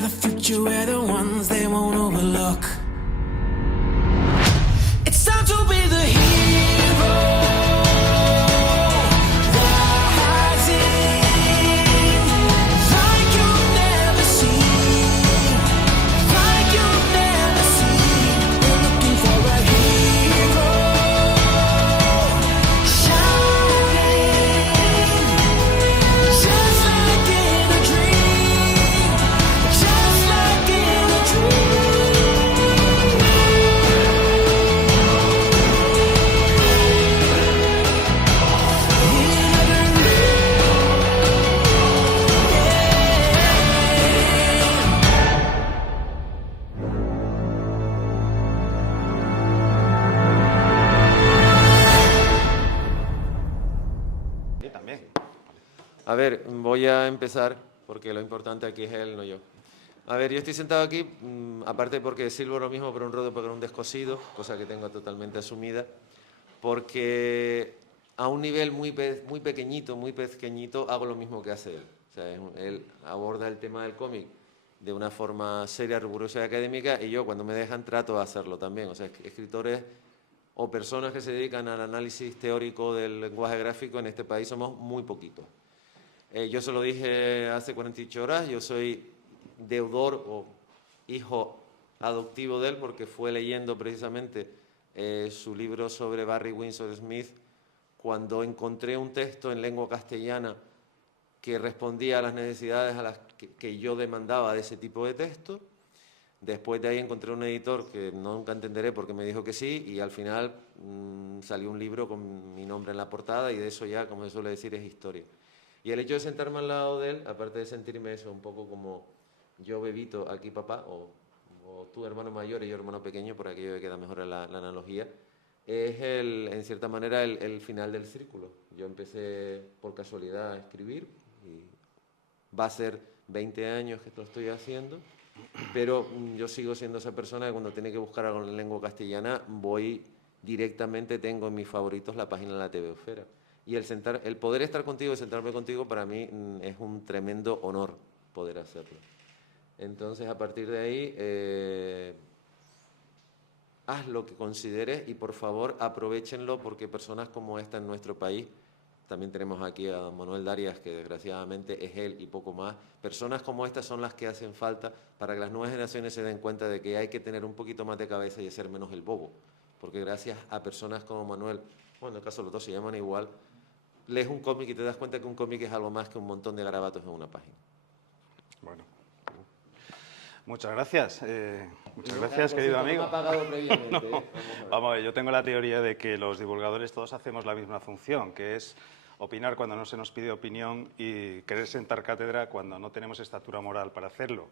by the future, we're the ones they won't overlook. It's time to be the hero. A ver, voy a empezar, porque lo importante aquí es él, no yo. A ver, yo estoy sentado aquí, aparte porque silbo lo mismo por un rodo por un descosido, cosa que tengo totalmente asumida, porque a un nivel muy pequeñito hago lo mismo que hace él. O sea, él aborda el tema del cómic de una forma seria, rigurosa y académica, y yo cuando me dejan trato de hacerlo también. O sea, escritores o personas que se dedican al análisis teórico del lenguaje gráfico en este país somos muy poquitos. Yo se lo dije hace 48 horas, yo soy deudor o hijo adoptivo de él porque fue leyendo precisamente su libro sobre Barry Windsor Smith cuando encontré un texto en lengua castellana que respondía a las necesidades a las que yo demandaba de ese tipo de texto. Después de ahí encontré un editor que nunca entenderé porque me dijo que sí y al final salió un libro con mi nombre en la portada y de eso ya, como se suele decir, es historia. Y el hecho de sentarme al lado de él, aparte de sentirme eso, un poco como yo bebito, aquí papá, o tú hermano mayor y yo hermano pequeño, por aquello que queda mejor la analogía, es en cierta manera el final del círculo. Yo empecé por casualidad a escribir y va a ser 20 años que esto estoy haciendo, pero yo sigo siendo esa persona que cuando tiene que buscar algo en lengua castellana voy directamente, tengo en mis favoritos la página de la TVosfera. Y el poder estar contigo y sentarme contigo para mí es un tremendo honor poder hacerlo. Entonces, a partir de ahí, haz lo que consideres y por favor aprovechenlo porque personas como esta en nuestro país, también tenemos aquí a Manuel Darias, que desgraciadamente es él y poco más, personas como estas son las que hacen falta para que las nuevas generaciones se den cuenta de que hay que tener un poquito más de cabeza y ser menos el bobo. Porque gracias a personas como Manuel, bueno, en el caso los dos se llaman igual, lees un cómic y te das cuenta que un cómic es algo más que un montón de garabatos en una página. Bueno, muchas gracias. Muchas gracias, querido amigo. No me ha pagado previamente. No. Vamos a ver, yo tengo la teoría de que los divulgadores todos hacemos la misma función, que es opinar cuando no se nos pide opinión y querer sentar cátedra cuando no tenemos estatura moral para hacerlo.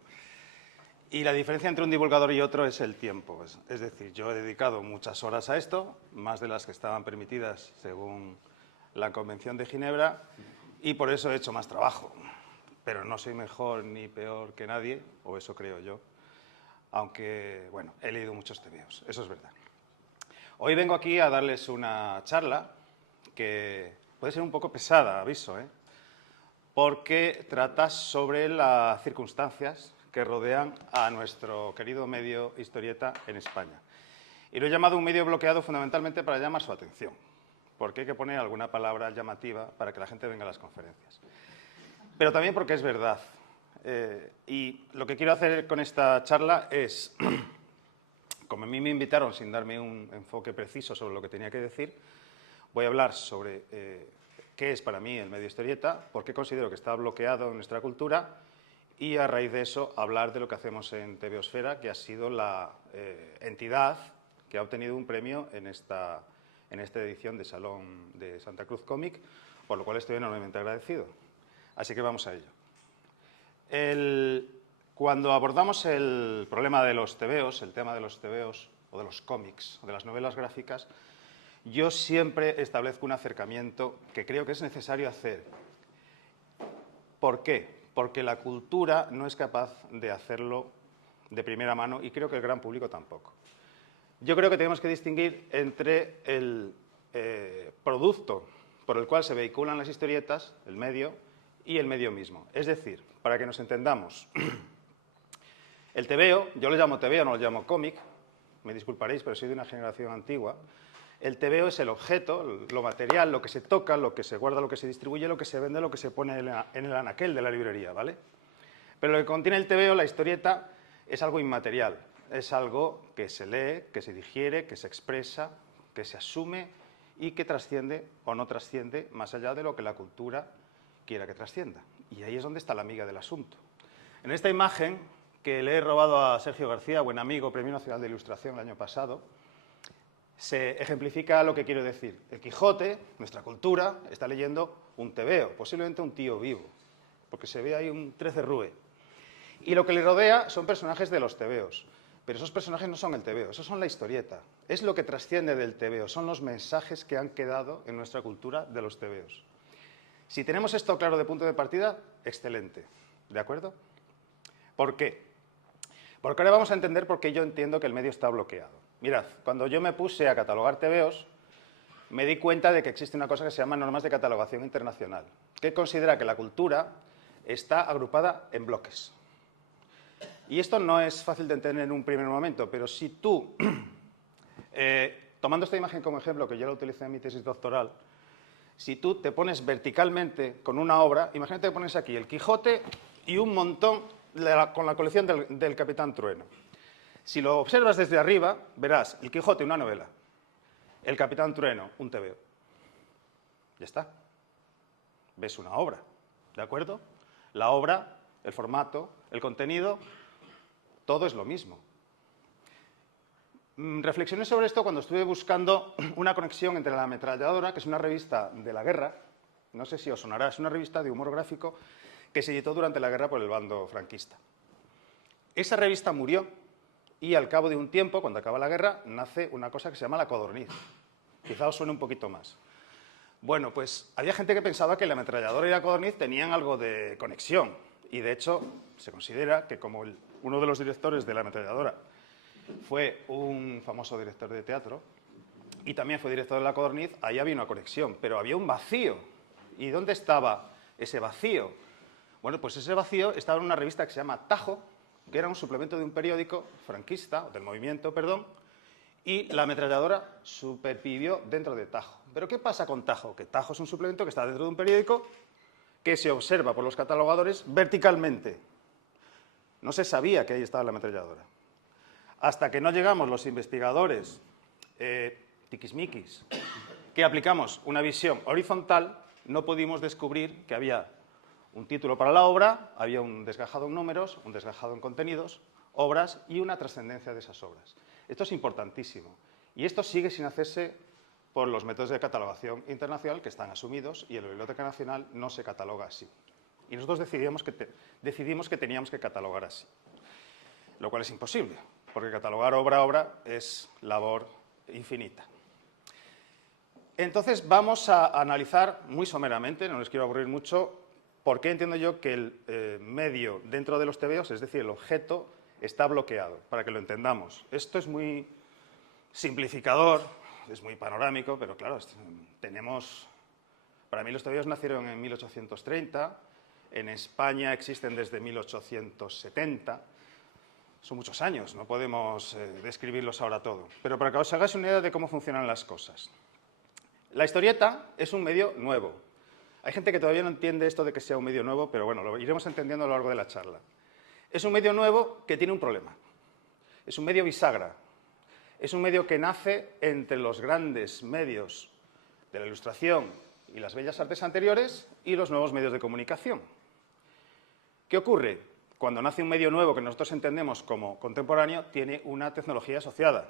Y la diferencia entre un divulgador y otro es el tiempo. Es decir, yo he dedicado muchas horas a esto, más de las que estaban permitidas según la Convención de Ginebra, y por eso he hecho más trabajo. Pero no soy mejor ni peor que nadie, o eso creo yo, aunque, bueno, he leído muchos tebeos, eso es verdad. Hoy vengo aquí a darles una charla que puede ser un poco pesada, aviso, porque trata sobre las circunstancias que rodean a nuestro querido medio historieta en España. Y lo he llamado un medio bloqueado fundamentalmente para llamar su atención, porque hay que poner alguna palabra llamativa para que la gente venga a las conferencias. Pero también porque es verdad. Y lo que quiero hacer con esta charla es, como a mí me invitaron sin darme un enfoque preciso sobre lo que tenía que decir, voy a hablar sobre qué es para mí el medio historieta, por qué considero que está bloqueado en nuestra cultura y a raíz de eso hablar de lo que hacemos en TVosfera, que ha sido la entidad que ha obtenido un premio en esta edición de Salón de Santa Cruz Cómic, por lo cual estoy enormemente agradecido. Así que vamos a ello. Cuando abordamos el problema de los tebeos, el tema de los tebeos o de los cómics o de las novelas gráficas, yo siempre establezco un acercamiento que creo que es necesario hacer. ¿Por qué? Porque la cultura no es capaz de hacerlo de primera mano y creo que el gran público tampoco. Yo creo que tenemos que distinguir entre el producto por el cual se vehiculan las historietas, el medio, y el medio mismo. Es decir, para que nos entendamos, El tebeo, yo lo llamo tebeo, no lo llamo cómic, me disculparéis, pero soy de una generación antigua. El tebeo es el objeto, lo material, lo que se toca, lo que se guarda, lo que se distribuye, lo que se vende, lo que se pone en el anaquel de la librería, ¿vale? Pero lo que contiene el tebeo, la historieta, es algo inmaterial, es algo que se lee, que se digiere, que se expresa, que se asume y que trasciende o no trasciende más allá de lo que la cultura quiera que trascienda. Y ahí es donde está la miga del asunto. En esta imagen, que le he robado a Sergio García, buen amigo, Premio Nacional de Ilustración el año pasado, se ejemplifica lo que quiero decir. El Quijote, nuestra cultura, está leyendo un tebeo, posiblemente un tío vivo, porque se ve ahí un 13 rue. Y lo que le rodea son personajes de los tebeos. Pero esos personajes no son el tebeo, esos son la historieta. Es lo que trasciende del tebeo, son los mensajes que han quedado en nuestra cultura de los tebeos. Si tenemos esto claro de punto de partida, excelente. ¿De acuerdo? ¿Por qué? Porque ahora vamos a entender por qué yo entiendo que el medio está bloqueado. Mirad, cuando yo me puse a catalogar tebeos, me di cuenta de que existe una cosa que se llama normas de catalogación internacional, que considera que la cultura está agrupada en bloques. Y esto no es fácil de entender en un primer momento, pero si tú, tomando esta imagen como ejemplo, que yo la utilicé en mi tesis doctoral, si tú te pones verticalmente con una obra, imagínate que pones aquí el Quijote y un montón con la colección del Capitán Trueno. Si lo observas desde arriba, verás el Quijote, una novela, el Capitán Trueno, un tebeo. Ya está. Ves una obra, ¿de acuerdo? La obra, el formato, el contenido, todo es lo mismo. Reflexioné sobre esto cuando estuve buscando una conexión entre La Ametralladora, que es una revista de la guerra, no sé si os sonará, es una revista de humor gráfico que se editó durante la guerra por el bando franquista. Esa revista murió y al cabo de un tiempo, cuando acaba la guerra, nace una cosa que se llama La Codorniz. Quizá os suene un poquito más. Bueno, pues había gente que pensaba que La Ametralladora y La Codorniz tenían algo de conexión y de hecho se considera que como uno de los directores de La Ametralladora fue un famoso director de teatro y también fue director de La Codorniz, ahí había una conexión, pero había un vacío. ¿Y dónde estaba ese vacío? Bueno, pues ese vacío estaba en una revista que se llama Tajo, que era un suplemento de un periódico franquista, del movimiento, perdón, y La Ametralladora supervivió dentro de Tajo. ¿Pero qué pasa con Tajo? Que Tajo es un suplemento que está dentro de un periódico que se observa por los catalogadores verticalmente. No se sabía que ahí estaba La Ametralladora. Hasta que no llegamos los investigadores tiquismiquis, que aplicamos una visión horizontal, no pudimos descubrir que había un título para la obra, había un desgajado en números, un desgajado en contenidos, obras y una trascendencia de esas obras. Esto es importantísimo. Y esto sigue sin hacerse por los métodos de catalogación internacional que están asumidos y en la Biblioteca Nacional no se cataloga así. Y nosotros decidimos que teníamos que catalogar así, lo cual es imposible, porque catalogar obra a obra es labor infinita. Entonces vamos a analizar muy someramente, no les quiero aburrir mucho, por qué entiendo yo que el medio dentro de los tebeos, es decir, el objeto, está bloqueado, para que lo entendamos. Esto es muy simplificador, es muy panorámico, pero claro, para mí los tebeos nacieron en 1830, en España existen desde 1870, son muchos años, no podemos describirlos ahora todo, pero para que os hagáis una idea de cómo funcionan las cosas. La historieta es un medio nuevo. Hay gente que todavía no entiende esto de que sea un medio nuevo, pero bueno, lo iremos entendiendo a lo largo de la charla. Es un medio nuevo que tiene un problema. Es un medio bisagra. Es un medio que nace entre los grandes medios de la Ilustración y las bellas artes anteriores y los nuevos medios de comunicación. ¿Qué ocurre? Cuando nace un medio nuevo que nosotros entendemos como contemporáneo, tiene una tecnología asociada.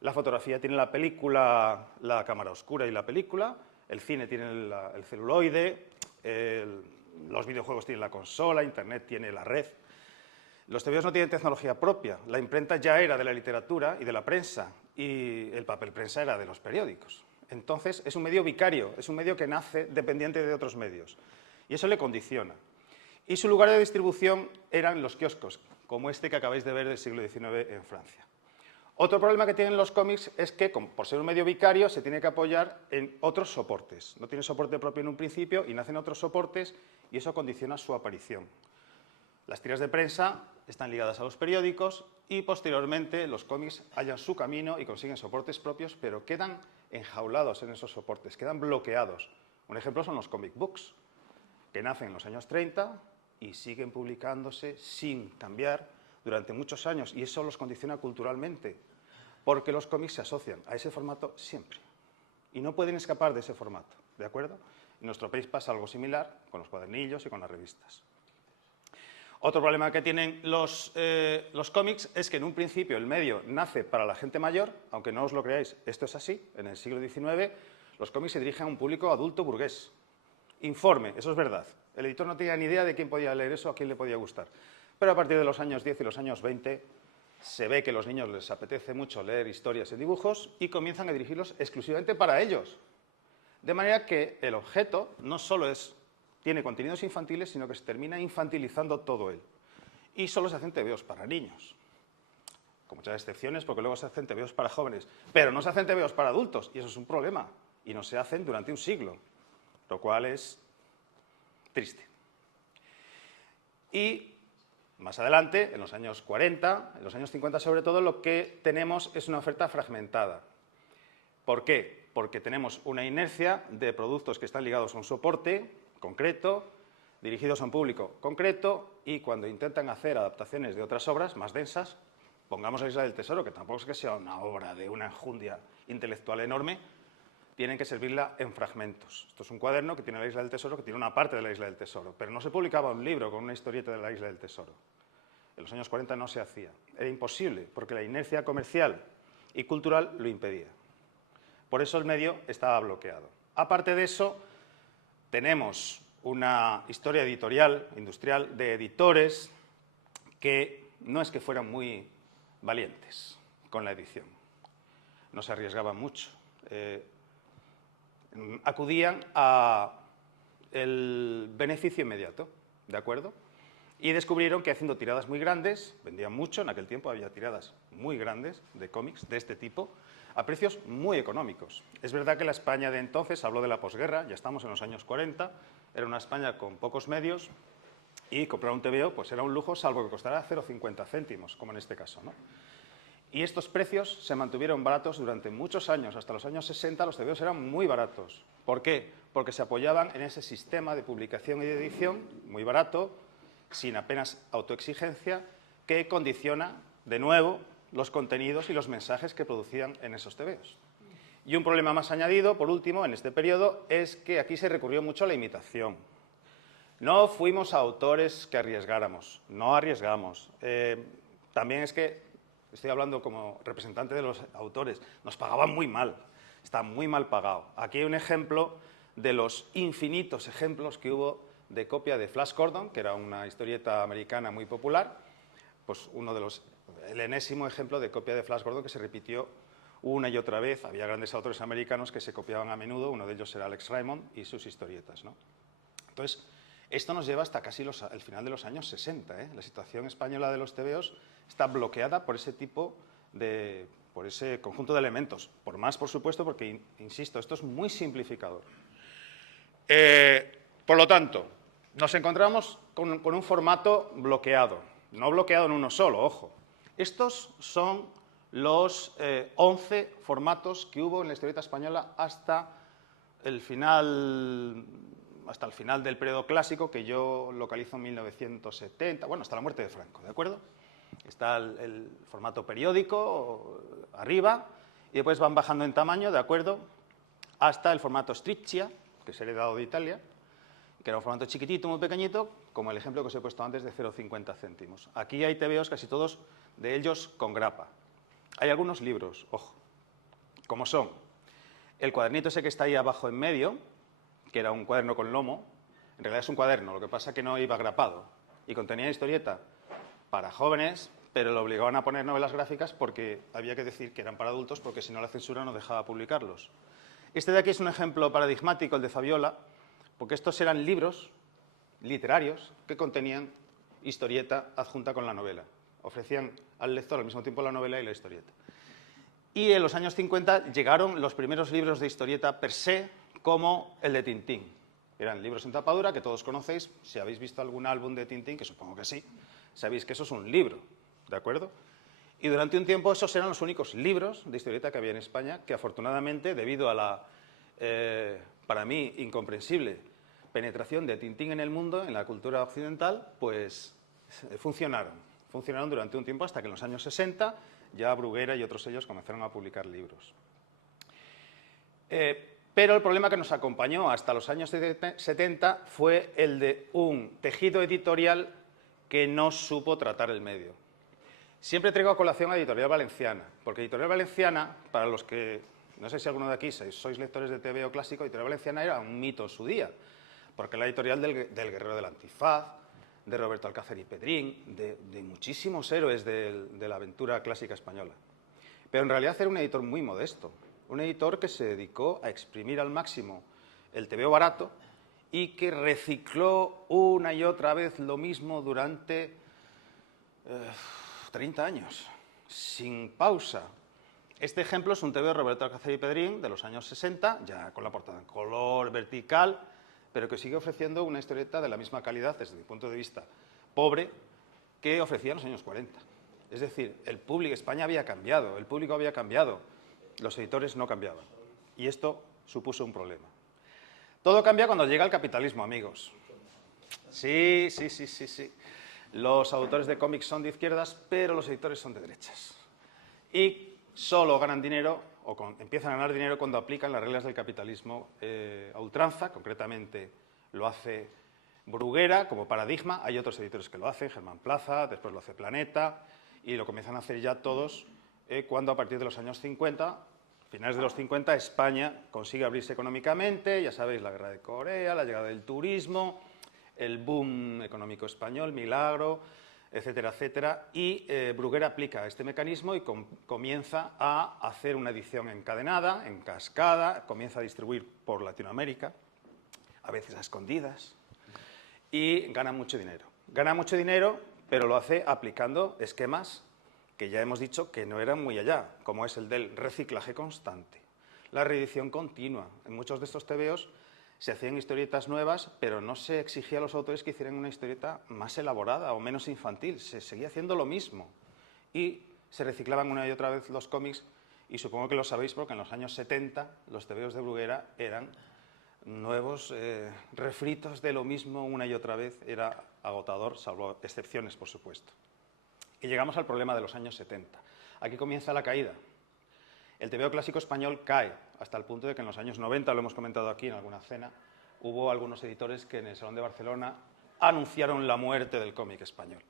La fotografía tiene la película, la cámara oscura y la película, el cine tiene el celuloide, los videojuegos tienen la consola, Internet tiene la red. Los tebeos no tienen tecnología propia, la imprenta ya era de la literatura y de la prensa, y el papel prensa era de los periódicos. Entonces, es un medio vicario, es un medio que nace dependiente de otros medios, y eso le condiciona. Y su lugar de distribución eran los kioscos, como este que acabáis de ver del siglo XIX en Francia. Otro problema que tienen los cómics es que, por ser un medio vicario, se tiene que apoyar en otros soportes. No tiene soporte propio en un principio y nacen otros soportes y eso condiciona su aparición. Las tiras de prensa están ligadas a los periódicos y posteriormente los cómics hallan su camino y consiguen soportes propios, pero quedan enjaulados en esos soportes, quedan bloqueados. Un ejemplo son los comic books, que nacen en los años 30 y siguen publicándose sin cambiar durante muchos años, y eso los condiciona culturalmente, porque los cómics se asocian a ese formato siempre y no pueden escapar de ese formato, ¿de acuerdo? En nuestro país pasa algo similar con los cuadernillos y con las revistas. Otro problema que tienen los cómics es que en un principio el medio nace para la gente mayor, aunque no os lo creáis, esto es así. En el siglo XIX los cómics se dirigen a un público adulto burgués. Informe, eso es verdad. El editor no tenía ni idea de quién podía leer eso, a quién le podía gustar. Pero a partir de los años 10 y los años 20 se ve que a los niños les apetece mucho leer historias en dibujos y comienzan a dirigirlos exclusivamente para ellos. De manera que el objeto no solo tiene contenidos infantiles, sino que se termina infantilizando todo él. Y solo se hacen tebeos para niños. Con muchas excepciones, porque luego se hacen tebeos para jóvenes. Pero no se hacen tebeos para adultos, y eso es un problema. Y no se hacen durante un siglo, lo cual es triste. Y más adelante, en los años 40, en los años 50 sobre todo, lo que tenemos es una oferta fragmentada. ¿Por qué? Porque tenemos una inercia de productos que están ligados a un soporte concreto, dirigidos a un público concreto, y cuando intentan hacer adaptaciones de otras obras más densas, pongamos la Isla del Tesoro, que tampoco es que sea una obra de una enjundia intelectual enorme, tienen que servirla en fragmentos. Esto es un cuaderno que tiene la Isla del Tesoro, que tiene una parte de la Isla del Tesoro, pero no se publicaba un libro con una historieta de la Isla del Tesoro. En los años 40 no se hacía. Era imposible, porque la inercia comercial y cultural lo impedía. Por eso el medio estaba bloqueado. Aparte de eso, tenemos una historia editorial, industrial, de editores que no es que fueran muy valientes con la edición. No se arriesgaban mucho. Acudían al beneficio inmediato, ¿de acuerdo? Y descubrieron que haciendo tiradas muy grandes, vendían mucho, en aquel tiempo había tiradas muy grandes de cómics de este tipo, a precios muy económicos. Es verdad que la España de entonces, habló de la posguerra, ya estamos en los años 40, era una España con pocos medios y comprar un TVO pues era un lujo, salvo que costara 0,50 céntimos, como en este caso, ¿no? Y estos precios se mantuvieron baratos durante muchos años. Hasta los años 60 los TVOs eran muy baratos. ¿Por qué? Porque se apoyaban en ese sistema de publicación y de edición, muy barato, sin apenas autoexigencia, que condiciona, de nuevo, los contenidos y los mensajes que producían en esos TVOs. Y un problema más añadido, por último, en este periodo, es que aquí se recurrió mucho a la imitación. No fuimos a autores que arriesgáramos, no arriesgamos. También es que, estoy hablando como representante de los autores, nos pagaban muy mal, está muy mal pagado. Aquí hay un ejemplo de los infinitos ejemplos que hubo de copia de Flash Gordon, que era una historieta americana muy popular, pues el enésimo ejemplo de copia de Flash Gordon que se repitió una y otra vez. Había grandes autores americanos que se copiaban a menudo, uno de ellos era Alex Raymond y sus historietas, ¿no? Entonces, esto nos lleva hasta casi el final de los años 60, ¿eh? La situación española de los TVOs está bloqueada por por ese conjunto de elementos. Por más, por supuesto, porque, insisto, esto es muy simplificador. Por lo tanto, nos encontramos con un formato bloqueado, no bloqueado en uno solo, ojo. Estos son los 11 formatos que hubo en la historieta española hasta el final del periodo clásico, que yo localizo en 1970, bueno, hasta la muerte de Franco, ¿de acuerdo? Está el formato periódico arriba y después van bajando en tamaño, ¿de acuerdo? Hasta el formato Stricchia, que es heredado de Italia, que era un formato chiquitito, muy pequeñito, como el ejemplo que os he puesto antes de 0,50 céntimos. Aquí hay TVOs, casi todos de ellos con grapa. Hay algunos libros, ojo, como son el cuadernito ese que está ahí abajo en medio, que era un cuaderno con lomo. En realidad es un cuaderno, lo que pasa es que no iba grapado y contenía historieta para jóvenes, pero lo obligaban a poner novelas gráficas porque había que decir que eran para adultos, porque si no la censura no dejaba publicarlos. Este de aquí es un ejemplo paradigmático, el de Fabiola, porque estos eran libros literarios que contenían historieta adjunta con la novela. Ofrecían al lector al mismo tiempo la novela y la historieta. Y en los años 50 llegaron los primeros libros de historieta per se, como el de Tintín. Eran libros en tapadura que todos conocéis. Si habéis visto algún álbum de Tintín, que supongo que sí, sabéis que eso es un libro, ¿de acuerdo? Y durante un tiempo esos eran los únicos libros de historieta que había en España, que afortunadamente, debido a la, para mí, incomprensible penetración de Tintín en el mundo, en la cultura occidental, pues funcionaron. Funcionaron durante un tiempo hasta que en los años 60 ya Bruguera y otros sellos comenzaron a publicar libros. Pero el problema que nos acompañó hasta los años 70 fue el de un tejido editorial que no supo tratar el medio. Siempre traigo a colación a Editorial Valenciana, porque Editorial Valenciana, para los que, no sé si alguno de aquí sois lectores de TVO clásico, Editorial Valenciana era un mito en su día, porque la editorial del Guerrero del Antifaz, de Roberto Alcázar y Pedrín, de muchísimos héroes de la aventura clásica española. Pero en realidad era un editor muy modesto, un editor que se dedicó a exprimir al máximo el TVO barato y que recicló una y otra vez lo mismo durante 30 años, sin pausa. Este ejemplo es un TVO de Roberto Alcázar y Pedrín de los años 60, ya con la portada en color, vertical, pero que sigue ofreciendo una historieta de la misma calidad, desde mi punto de vista, pobre, que ofrecía en los años 40. Es decir, el público, España había cambiado, el público había cambiado, los editores no cambiaban. Y esto supuso un problema. Todo cambia cuando llega el capitalismo, amigos. Sí. Los autores de cómics son de izquierdas, pero los editores son de derechas. Y solo ganan dinero, empiezan a ganar dinero cuando aplican las reglas del capitalismo a ultranza. Concretamente lo hace Bruguera como paradigma. Hay otros editores que lo hacen, Germán Plaza, después lo hace Planeta, y lo comienzan a hacer ya todos cuando a partir de los años 50, finales de los 50, España consigue abrirse económicamente. Ya sabéis, la guerra de Corea, la llegada del turismo, el boom económico español, Milagro, etcétera, etcétera, y Bruguera aplica este mecanismo y comienza a hacer una edición encadenada, en cascada, comienza a distribuir por Latinoamérica, a veces a escondidas, y gana mucho dinero. Gana mucho dinero, pero lo hace aplicando esquemas que ya hemos dicho que no eran muy allá, como es el del reciclaje constante, la reedición continua. En muchos de estos TVOs se hacían historietas nuevas, pero no se exigía a los autores que hicieran una historieta más elaborada o menos infantil. Se seguía haciendo lo mismo. Y se reciclaban una y otra vez los cómics, y supongo que lo sabéis porque en los años 70 los TVOs de Bruguera eran nuevos refritos de lo mismo una y otra vez. Era agotador, salvo excepciones, por supuesto. Y llegamos al problema de los años 70. Aquí comienza la caída. El TVO clásico español cae hasta el punto de que en los años 90, lo hemos comentado aquí en alguna cena, hubo algunos editores que en el Salón de Barcelona anunciaron la muerte del cómic español.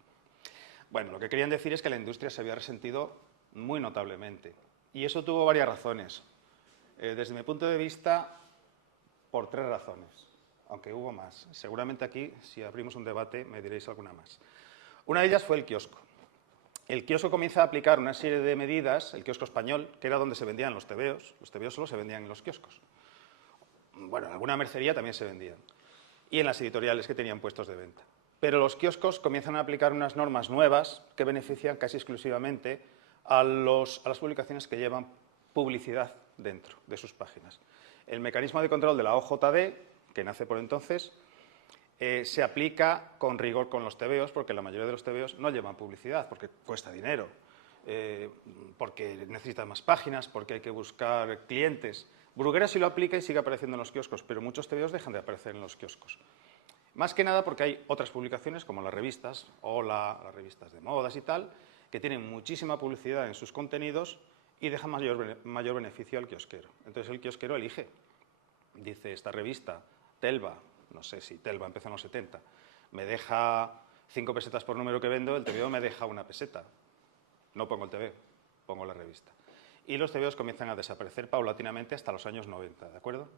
Bueno, lo que querían decir es que la industria se había resentido muy notablemente. Y eso tuvo varias razones. Desde mi punto de vista, por 3 razones, aunque hubo más. Seguramente aquí, si abrimos un debate, me diréis alguna más. Una de ellas fue el kiosco. El kiosco comienza a aplicar una serie de medidas, el kiosco español, que era donde se vendían los TVOs. Los TVOs solo se vendían en los kioscos. Bueno, en alguna mercería también se vendían. Y en las editoriales que tenían puestos de venta. Pero los kioscos comienzan a aplicar unas normas nuevas que benefician casi exclusivamente a las publicaciones que llevan publicidad dentro de sus páginas. El mecanismo de control de la OJD, que nace por entonces, se aplica con rigor con los TVOs, porque la mayoría de los TVOs no llevan publicidad, porque cuesta dinero, porque necesitan más páginas, porque hay que buscar clientes. Bruguera sí lo aplica y sigue apareciendo en los kioscos, pero muchos TVOs dejan de aparecer en los kioscos. Más que nada porque hay otras publicaciones, como las revistas, o las revistas de modas y tal, que tienen muchísima publicidad en sus contenidos y dejan mayor beneficio al kiosquero. Entonces el kiosquero elige. Dice, esta revista, Telva, no sé si Telva empezó en los 70, me deja 5 pesetas por número que vendo, el TVO me deja 1 peseta. No pongo el TVO, pongo la revista. Y los TVOs comienzan a desaparecer paulatinamente hasta los años 90, ¿de acuerdo?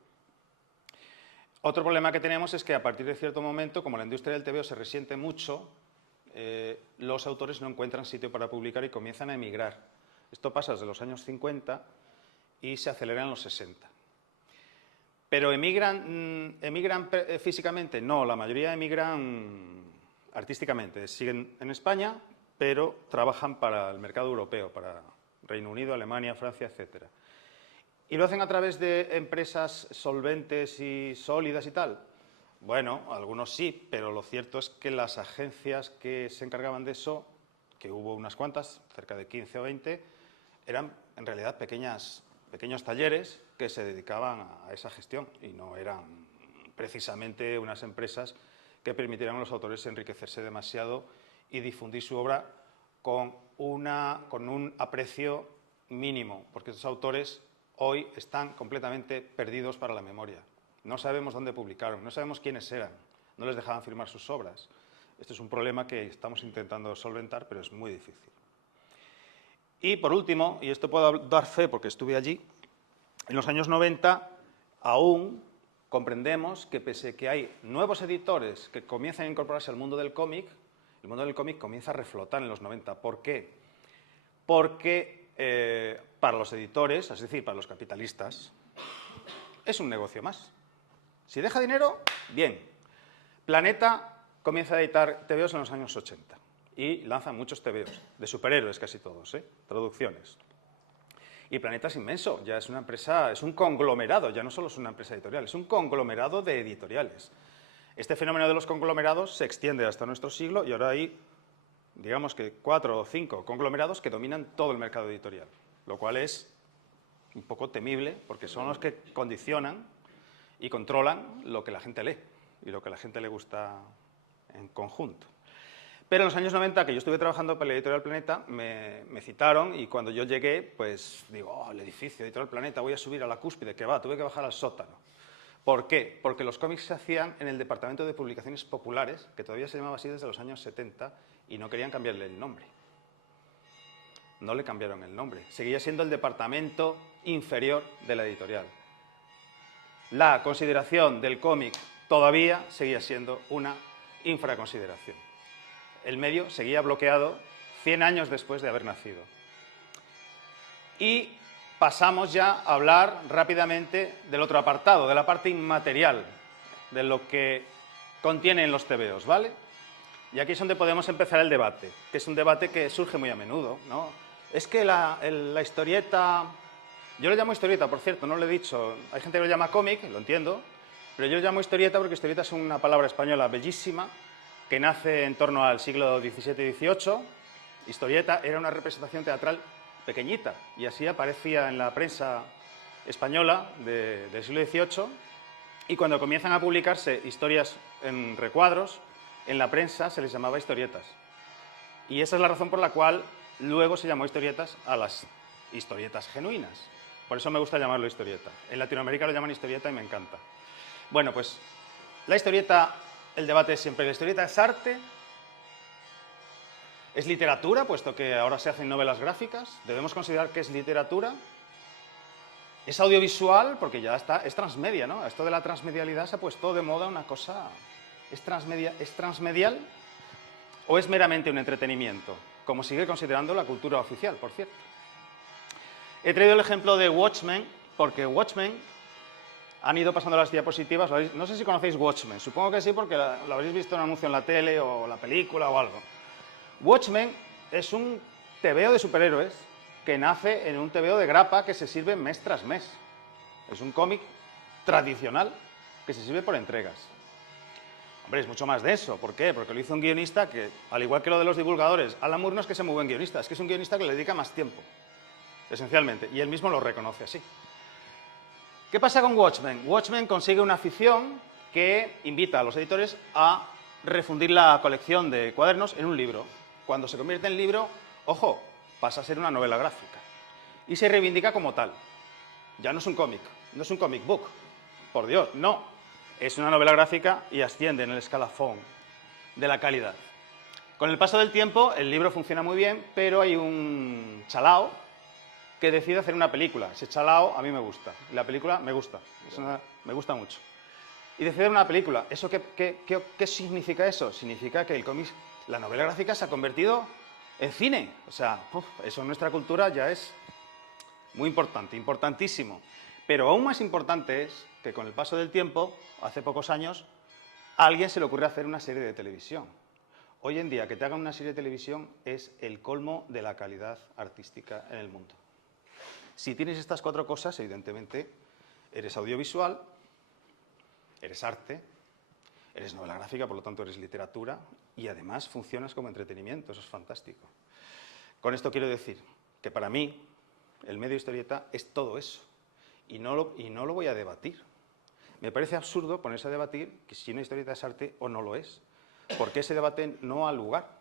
Otro problema que tenemos es que a partir de cierto momento, como la industria del TVO se resiente mucho, los autores no encuentran sitio para publicar y comienzan a emigrar. Esto pasa desde los años 50 y se acelera en los 60. ¿Pero emigran físicamente? No, la mayoría emigran artísticamente. Siguen en España, pero trabajan para el mercado europeo, para Reino Unido, Alemania, Francia, etc. Y lo hacen a través de empresas solventes y sólidas y tal. Bueno, algunos sí, pero lo cierto es que las agencias que se encargaban de eso, que hubo unas cuantas, cerca de 15 o 20, eran en realidad pequeños talleres que se dedicaban a esa gestión y no eran precisamente unas empresas que permitieran a los autores enriquecerse demasiado y difundir su obra con un aprecio mínimo, porque estos autores hoy están completamente perdidos para la memoria. No sabemos dónde publicaron, no sabemos quiénes eran, no les dejaban firmar sus obras. Este es un problema que estamos intentando solventar, pero es muy difícil. Y por último, y esto puedo dar fe porque estuve allí, en los años 90 aún comprendemos que pese a que hay nuevos editores que comienzan a incorporarse al mundo del cómic, el mundo del cómic comienza a reflotar en los 90. ¿Por qué? Porque para los editores, es decir, para los capitalistas, es un negocio más. Si deja dinero, bien. Planeta comienza a editar TVOs en los años 80 y lanza muchos TVOs, de superhéroes casi todos, traducciones. Y Planeta es inmenso, ya es una empresa, es un conglomerado, ya no solo es una empresa editorial, es un conglomerado de editoriales. Este fenómeno de los conglomerados se extiende hasta nuestro siglo y ahora hay, digamos que 4 o 5 conglomerados que dominan todo el mercado editorial, lo cual es un poco temible porque son los que condicionan y controlan lo que la gente lee y lo que a la gente le gusta en conjunto. Pero en los años 90, que yo estuve trabajando para la Editorial Planeta, me citaron y cuando yo llegué, pues digo, oh, el edificio Editorial Planeta, voy a subir a la cúspide, que va, tuve que bajar al sótano. ¿Por qué? Porque los cómics se hacían en el Departamento de Publicaciones Populares, que todavía se llamaba así desde los años 70, y no querían cambiarle el nombre. No le cambiaron el nombre. Seguía siendo el departamento inferior de la editorial. La consideración del cómic todavía seguía siendo una infraconsideración. El medio seguía bloqueado 100 años después de haber nacido. Y pasamos ya a hablar rápidamente del otro apartado, de la parte inmaterial, de lo que contienen los TVOs, ¿vale? Y aquí es donde podemos empezar el debate, que es un debate que surge muy a menudo, ¿no? Es que la historieta, yo le llamo historieta, por cierto, no lo he dicho, hay gente que lo llama cómic, lo entiendo, pero yo lo llamo historieta porque historieta es una palabra española bellísima, que nace en torno al siglo XVII y XVIII. Historieta era una representación teatral pequeñita y así aparecía en la prensa española del siglo XVIII, y cuando comienzan a publicarse historias en recuadros, en la prensa se les llamaba historietas. Y esa es la razón por la cual luego se llamó historietas a las historietas genuinas. Por eso me gusta llamarlo historieta. En Latinoamérica lo llaman historieta y me encanta. Bueno, pues la historieta, el debate es siempre, ¿la historieta es arte? ¿Es literatura, puesto que ahora se hacen novelas gráficas? ¿Debemos considerar que es literatura? ¿Es audiovisual? Porque ya está, es transmedia, ¿no? Esto de la transmedialidad se ha puesto de moda una cosa... ¿Es transmedial o es meramente un entretenimiento? Como sigue considerando la cultura oficial, por cierto. He traído el ejemplo de Watchmen, porque Watchmen, han ido pasando las diapositivas, no sé si conocéis Watchmen, supongo que sí porque lo habréis visto en un anuncio en la tele o la película o algo. Watchmen es un TVO de superhéroes que nace en un TVO de grapa que se sirve mes tras mes. Es un cómic tradicional que se sirve por entregas. Hombre, es mucho más de eso. ¿Por qué? Porque lo hizo un guionista que, al igual que lo de los divulgadores, Alan Moore no es que sea muy buen guionista, es que es un guionista que le dedica más tiempo, esencialmente, y él mismo lo reconoce así. ¿Qué pasa con Watchmen? Watchmen consigue una afición que invita a los editores a refundir la colección de cuadernos en un libro. Cuando se convierte en libro, ojo, pasa a ser una novela gráfica. Y se reivindica como tal. Ya no es un cómic, no es un comic book. Por Dios, no. Es una novela gráfica y asciende en el escalafón de la calidad. Con el paso del tiempo, el libro funciona muy bien, pero hay un chalao que decide hacer una película. Ese chalao a mí me gusta, y la película me gusta, me gusta mucho. Y decide una película. ¿Qué significa eso? Significa que el cómic, la novela gráfica se ha convertido en cine. O sea, eso en nuestra cultura ya es muy importante, importantísimo. Pero aún más importante es que con el paso del tiempo, hace pocos años, a alguien se le ocurre hacer una serie de televisión. Hoy en día, que te hagan una serie de televisión es el colmo de la calidad artística en el mundo. Si tienes estas 4 cosas, evidentemente, eres audiovisual, eres arte Eres novela gráfica, por lo tanto eres literatura y además funcionas como entretenimiento, eso es fantástico. Con esto quiero decir que para mí el medio historieta es todo eso y no lo voy a debatir. Me parece absurdo ponerse a debatir que si una historieta es arte o no lo es, porque ese debate no ha lugar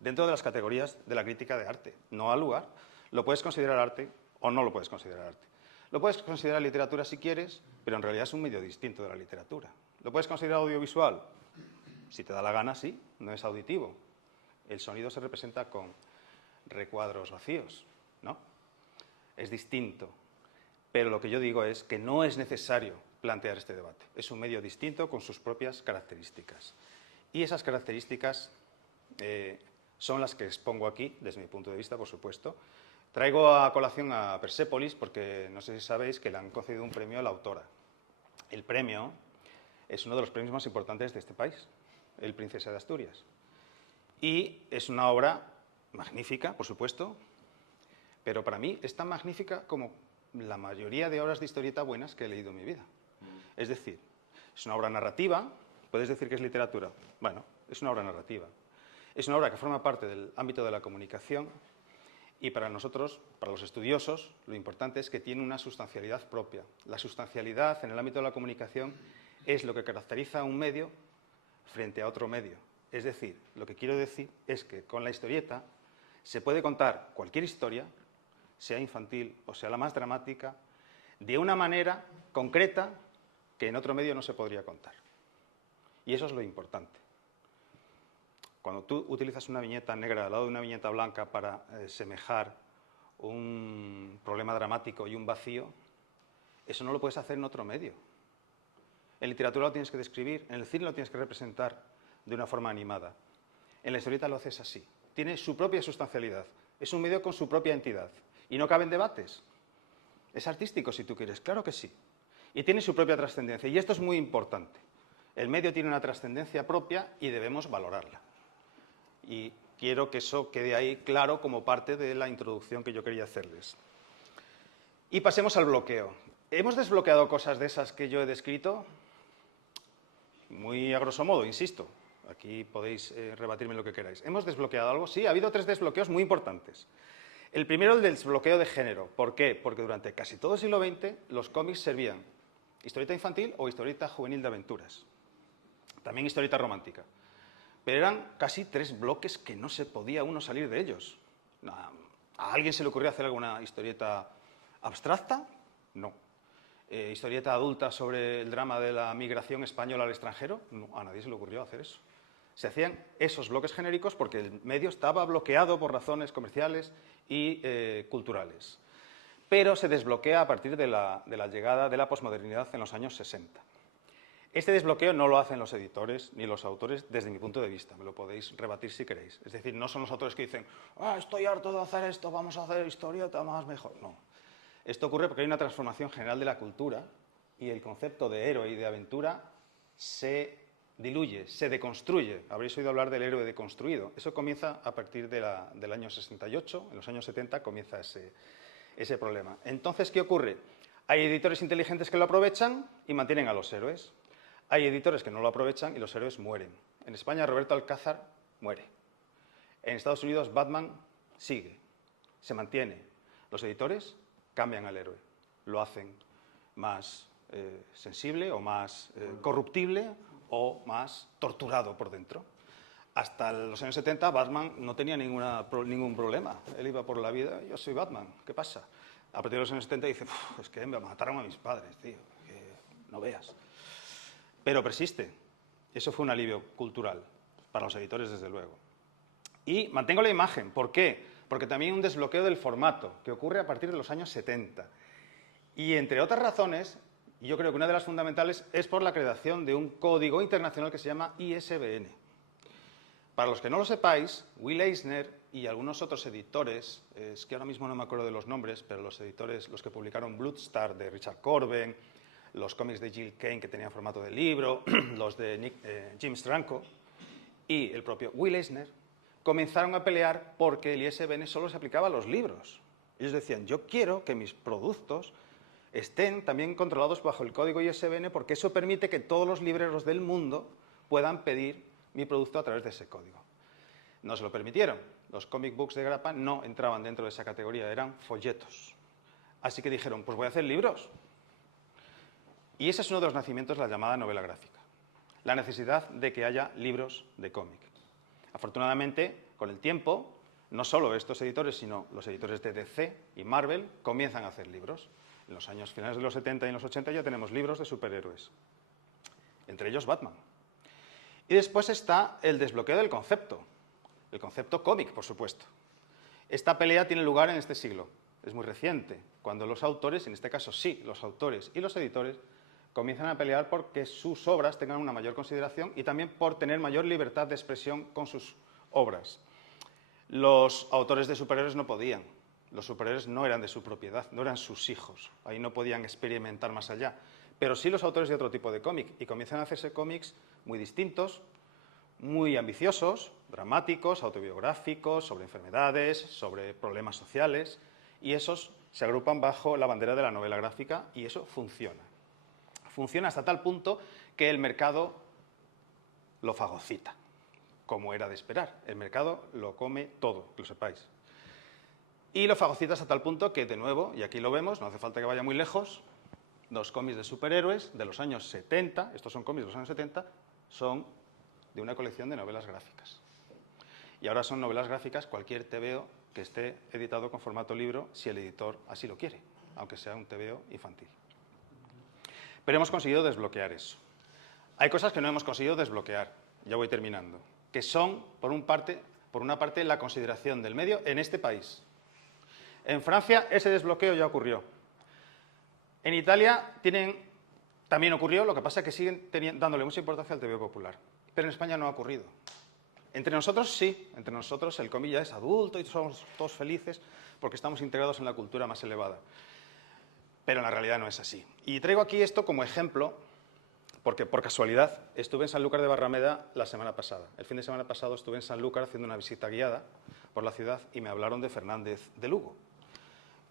dentro de las categorías de la crítica de arte. No ha lugar. Lo puedes considerar arte o no lo puedes considerar arte. Lo puedes considerar literatura si quieres, pero en realidad es un medio distinto de la literatura. ¿Lo puedes considerar audiovisual? Si te da la gana, sí, no es auditivo. El sonido se representa con recuadros vacíos, ¿no? Es distinto. Pero lo que yo digo es que no es necesario plantear este debate. Es un medio distinto con sus propias características. Y esas características son las que expongo aquí, desde mi punto de vista, por supuesto. Traigo a colación a Persépolis porque no sé si sabéis que le han concedido un premio a la autora. El premio es uno de los premios más importantes de este país, el Princesa de Asturias. Y es una obra magnífica, por supuesto, pero para mí es tan magnífica como la mayoría de obras de historieta buenas que he leído en mi vida. Es decir, es una obra narrativa, ¿puedes decir que es literatura? Bueno, es una obra narrativa. Es una obra que forma parte del ámbito de la comunicación y para nosotros, para los estudiosos, lo importante es que tiene una sustancialidad propia. La sustancialidad en el ámbito de la comunicación es lo que caracteriza a un medio frente a otro medio. Es decir, lo que quiero decir es que con la historieta se puede contar cualquier historia, sea infantil o sea la más dramática, de una manera concreta que en otro medio no se podría contar. Y eso es lo importante. Cuando tú utilizas una viñeta negra al lado de una viñeta blanca para semejar un problema dramático y un vacío, eso no lo puedes hacer en otro medio. En literatura lo tienes que describir, en el cine lo tienes que representar de una forma animada. En la historieta lo haces así. Tiene su propia sustancialidad. Es un medio con su propia entidad. Y no caben debates. Es artístico si tú quieres, claro que sí. Y tiene su propia trascendencia. Y esto es muy importante. El medio tiene una trascendencia propia y debemos valorarla. Y quiero que eso quede ahí claro como parte de la introducción que yo quería hacerles. Y pasemos al bloqueo. ¿Hemos desbloqueado cosas de esas que yo he descrito? Muy a grosso modo, insisto. Aquí podéis rebatirme lo que queráis. ¿Hemos desbloqueado algo? Sí, ha habido 3 desbloqueos muy importantes. El primero, el del desbloqueo de género. ¿Por qué? Porque durante casi todo el siglo XX los cómics servían historieta infantil o historieta juvenil de aventuras. También historieta romántica. Pero eran casi 3 bloques que no se podía uno salir de ellos. ¿A alguien se le ocurrió hacer alguna historieta abstracta? No. ¿Historieta adulta sobre el drama de la migración española al extranjero? No, a nadie se le ocurrió hacer eso. Se hacían esos bloques genéricos porque el medio estaba bloqueado por razones comerciales y culturales. Pero se desbloquea a partir de la llegada de la posmodernidad en los años 60. Este desbloqueo no lo hacen los editores ni los autores desde mi punto de vista, me lo podéis rebatir si queréis. Es decir, no son los autores que dicen, estoy harto de hacer esto, vamos a hacer historieta más mejor. No. Esto ocurre porque hay una transformación general de la cultura y el concepto de héroe y de aventura se diluye, se deconstruye. Habréis oído hablar del héroe deconstruido. Eso comienza a partir del año 68, en los años 70 comienza ese problema. Entonces, ¿qué ocurre? Hay editores inteligentes que lo aprovechan y mantienen a los héroes. Hay editores que no lo aprovechan y los héroes mueren. En España, Roberto Alcázar muere. En Estados Unidos, Batman sigue, se mantiene. Los editores cambian al héroe, lo hacen más sensible o más corruptible o más torturado por dentro. Hasta los años 70, Batman no tenía ningún problema. Él iba por la vida, yo soy Batman, ¿qué pasa? A partir de los años 70 dice, es que me mataron a mis padres, tío, que no veas. Pero persiste. Eso fue un alivio cultural para los editores, desde luego. Y mantengo la imagen. ¿Por qué? Porque también hay un desbloqueo del formato, que ocurre a partir de los años 70. Y entre otras razones, yo creo que una de las fundamentales es por la creación de un código internacional que se llama ISBN. Para los que no lo sepáis, Will Eisner y algunos otros editores, es que ahora mismo no me acuerdo de los nombres, pero los editores, los que publicaron Bloodstar de Richard Corben, los cómics de Jill Kane que tenían formato de libro, los de Jim Stranko y el propio Will Eisner, comenzaron a pelear porque el ISBN solo se aplicaba a los libros. Ellos decían, yo quiero que mis productos estén también controlados bajo el código ISBN porque eso permite que todos los libreros del mundo puedan pedir mi producto a través de ese código. No se lo permitieron. Los comic books de grapa no entraban dentro de esa categoría, eran folletos. Así que dijeron, pues voy a hacer libros. Y ese es uno de los nacimientos de la llamada novela gráfica. La necesidad de que haya libros de cómic. Afortunadamente, con el tiempo, no solo estos editores, sino los editores de DC y Marvel comienzan a hacer libros. En los años finales de los 70 y en los 80 ya tenemos libros de superhéroes, entre ellos Batman. Y después está el desbloqueo del concepto, el concepto cómic, por supuesto. Esta pelea tiene lugar en este siglo, es muy reciente, cuando los autores, en este caso sí, los autores y los editores, comienzan a pelear porque sus obras tengan una mayor consideración y también por tener mayor libertad de expresión con sus obras. Los autores de superhéroes no podían. Los superhéroes no eran de su propiedad, no eran sus hijos. Ahí no podían experimentar más allá. Pero sí los autores de otro tipo de cómic. Y comienzan a hacerse cómics muy distintos, muy ambiciosos, dramáticos, autobiográficos, sobre enfermedades, sobre problemas sociales. Y esos se agrupan bajo la bandera de la novela gráfica y eso funciona. Funciona hasta tal punto que el mercado lo fagocita, como era de esperar. El mercado lo come todo, que lo sepáis. Y lo fagocita hasta tal punto que, de nuevo, y aquí lo vemos, no hace falta que vaya muy lejos, los cómics de superhéroes de los años 70, estos son cómics de los años 70, son de una colección de novelas gráficas. Y ahora son novelas gráficas cualquier TVO que esté editado con formato libro, si el editor así lo quiere, aunque sea un TVO infantil. Pero hemos conseguido desbloquear eso. Hay cosas que no hemos conseguido desbloquear, ya voy terminando, que son, por una parte, la consideración del medio en este país. En Francia ese desbloqueo ya ocurrió. En Italia también ocurrió, lo que pasa es que siguen dándole mucha importancia al TVO popular. Pero en España no ha ocurrido. Entre nosotros sí, entre nosotros el cómic ya es adulto y somos todos felices porque estamos integrados en la cultura más elevada. Pero en la realidad no es así. Y traigo aquí esto como ejemplo porque por casualidad estuve en Sanlúcar de Barrameda la semana pasada. El fin de semana pasado estuve en Sanlúcar haciendo una visita guiada por la ciudad y me hablaron de Fernández de Lugo.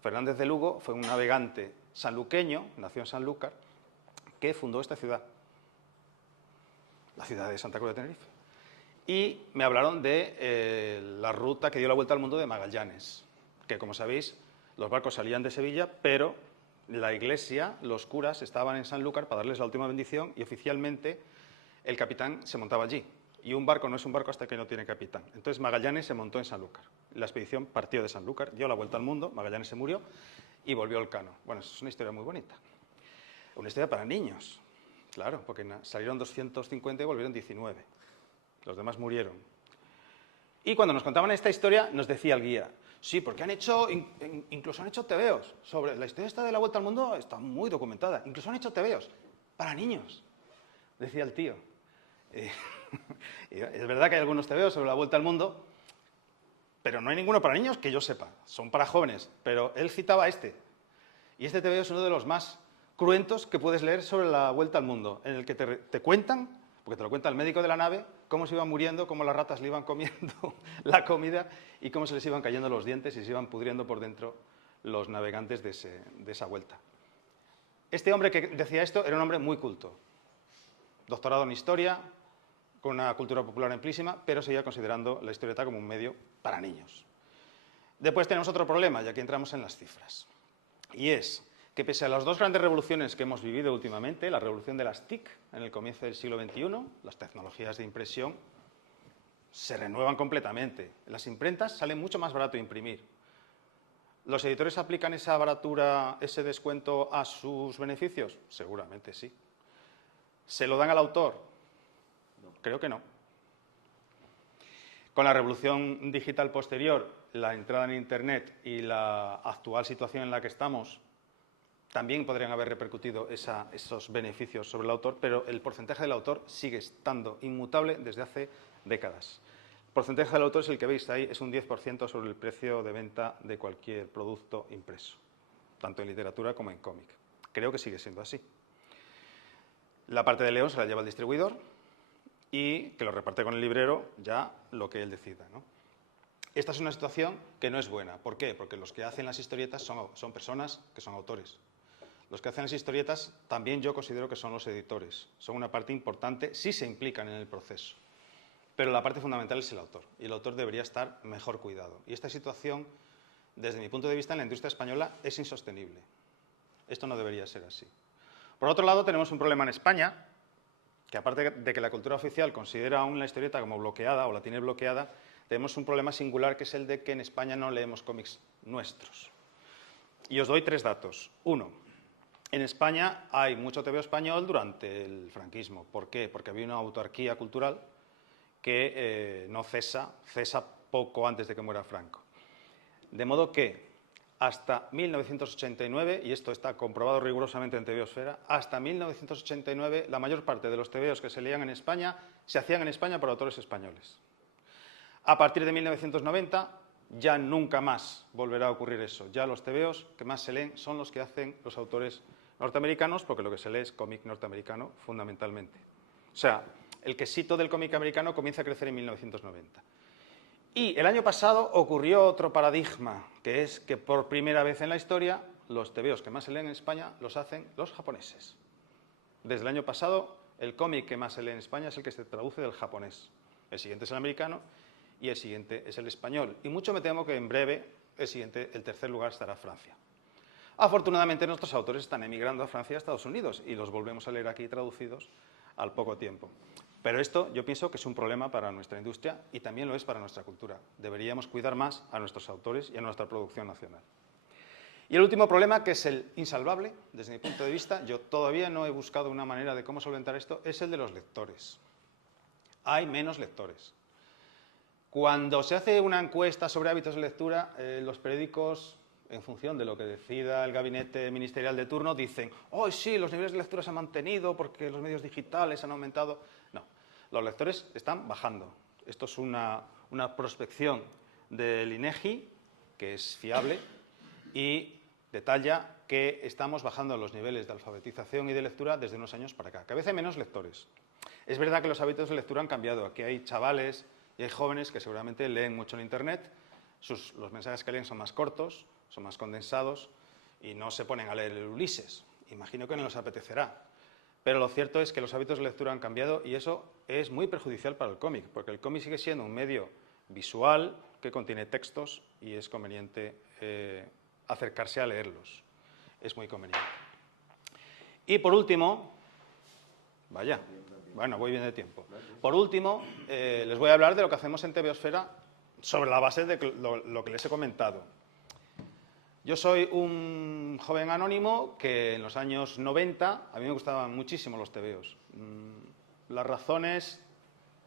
Fernández de Lugo fue un navegante sanluqueño, nació en Sanlúcar, que fundó esta ciudad, la ciudad de Santa Cruz de Tenerife. Y me hablaron de la ruta que dio la vuelta al mundo de Magallanes, que como sabéis, los barcos salían de Sevilla, pero la iglesia, los curas, estaban en Sanlúcar para darles la última bendición y oficialmente el capitán se montaba allí. Y un barco no es un barco hasta que no tiene capitán. Entonces Magallanes se montó en Sanlúcar. La expedición partió de Sanlúcar, dio la vuelta al mundo, Magallanes se murió y volvió al Cano. Bueno, es una historia muy bonita. Una historia para niños, claro, porque salieron 250 y volvieron 19. Los demás murieron. Y cuando nos contaban esta historia, nos decía el guía, sí, porque incluso han hecho tebeos sobre la historia esta de la vuelta al mundo, está muy documentada. Incluso han hecho tebeos para niños, decía el tío. Es verdad que hay algunos tebeos sobre la vuelta al mundo, pero no hay ninguno para niños que yo sepa. Son para jóvenes, pero él citaba este. Y este tebeo es uno de los más cruentos que puedes leer sobre la vuelta al mundo, en el que te cuentan, porque te lo cuenta el médico de la nave, cómo se iban muriendo, cómo las ratas le iban comiendo la comida y cómo se les iban cayendo los dientes y se iban pudriendo por dentro los navegantes de esa vuelta. Este hombre que decía esto era un hombre muy culto, doctorado en historia, con una cultura popular amplísima, pero seguía considerando la historieta como un medio para niños. Después tenemos otro problema, y aquí entramos en las cifras, y es que pese a las dos grandes revoluciones que hemos vivido últimamente, la revolución de las TIC en el comienzo del siglo XXI, las tecnologías de impresión se renuevan completamente. En las imprentas sale mucho más barato imprimir. ¿Los editores aplican esa baratura, ese descuento a sus beneficios? Seguramente sí. ¿Se lo dan al autor? Creo que no. Con la revolución digital posterior, la entrada en Internet y la actual situación en la que estamos, también podrían haber repercutido esos beneficios sobre el autor, pero el porcentaje del autor sigue estando inmutable desde hace décadas. El porcentaje del autor es el que veis ahí, es un 10% sobre el precio de venta de cualquier producto impreso, tanto en literatura como en cómic. Creo que sigue siendo así. La parte de León se la lleva el distribuidor y que lo reparte con el librero ya lo que él decida, ¿no? Esta es una situación que no es buena. ¿Por qué? Porque los que hacen las historietas son personas que son autores. Los que hacen las historietas también yo considero que son los editores. Son una parte importante si se implican en el proceso. Pero la parte fundamental es el autor. Y el autor debería estar mejor cuidado. Y esta situación, desde mi punto de vista, en la industria española es insostenible. Esto no debería ser así. Por otro lado, tenemos un problema en España, que aparte de que la cultura oficial considera aún la historieta como bloqueada o la tiene bloqueada, tenemos un problema singular que es el de que en España no leemos cómics nuestros. Y os doy 3 datos. 1. En España hay mucho TVO español durante el franquismo. ¿Por qué? Porque había una autarquía cultural que no cesa poco antes de que muera Franco. De modo que hasta 1989, y esto está comprobado rigurosamente en TVOsfera, hasta 1989 la mayor parte de los TVOs que se leían en España se hacían en España por autores españoles. A partir de 1990 ya nunca más volverá a ocurrir eso. Ya los TVOs que más se leen son los que hacen los autores norteamericanos, porque lo que se lee es cómic norteamericano fundamentalmente. O sea, el quesito del cómic americano comienza a crecer en 1990. Y el año pasado ocurrió otro paradigma, que es que por primera vez en la historia los TVOs que más se leen en España los hacen los japoneses. Desde el año pasado el cómic que más se lee en España es el que se traduce del japonés. El siguiente es el americano y el siguiente es el español. Y mucho me temo que en breve el tercer lugar estará Francia. Afortunadamente nuestros autores están emigrando a Francia y a Estados Unidos y los volvemos a leer aquí traducidos al poco tiempo. Pero esto yo pienso que es un problema para nuestra industria y también lo es para nuestra cultura. Deberíamos cuidar más a nuestros autores y a nuestra producción nacional. Y el último problema, que es el insalvable, desde mi punto de vista, yo todavía no he buscado una manera de cómo solventar esto, es el de los lectores. Hay menos lectores. Cuando se hace una encuesta sobre hábitos de lectura, los periódicos, en función de lo que decida el gabinete ministerial de turno, dicen: ¡oh, sí, los niveles de lectura se han mantenido porque los medios digitales han aumentado! No, los lectores están bajando. Esto es una prospección del INEGI, que es fiable, y detalla que estamos bajando los niveles de alfabetización y de lectura desde unos años para acá. Cada vez hay menos lectores. Es verdad que los hábitos de lectura han cambiado. Aquí hay chavales y hay jóvenes que seguramente leen mucho en Internet. Los mensajes que leen son más cortos, son más condensados y no se ponen a leer el Ulises. Imagino que no les apetecerá. Pero lo cierto es que los hábitos de lectura han cambiado y eso es muy perjudicial para el cómic, porque el cómic sigue siendo un medio visual que contiene textos y es conveniente acercarse a leerlos. Es muy conveniente. Y por último, bueno, voy bien de tiempo. Por último, les voy a hablar de lo que hacemos en TVOsfera sobre la base de lo que les he comentado. Yo soy un joven anónimo que en los años 90 a mí me gustaban muchísimo los TVOs. Las razones,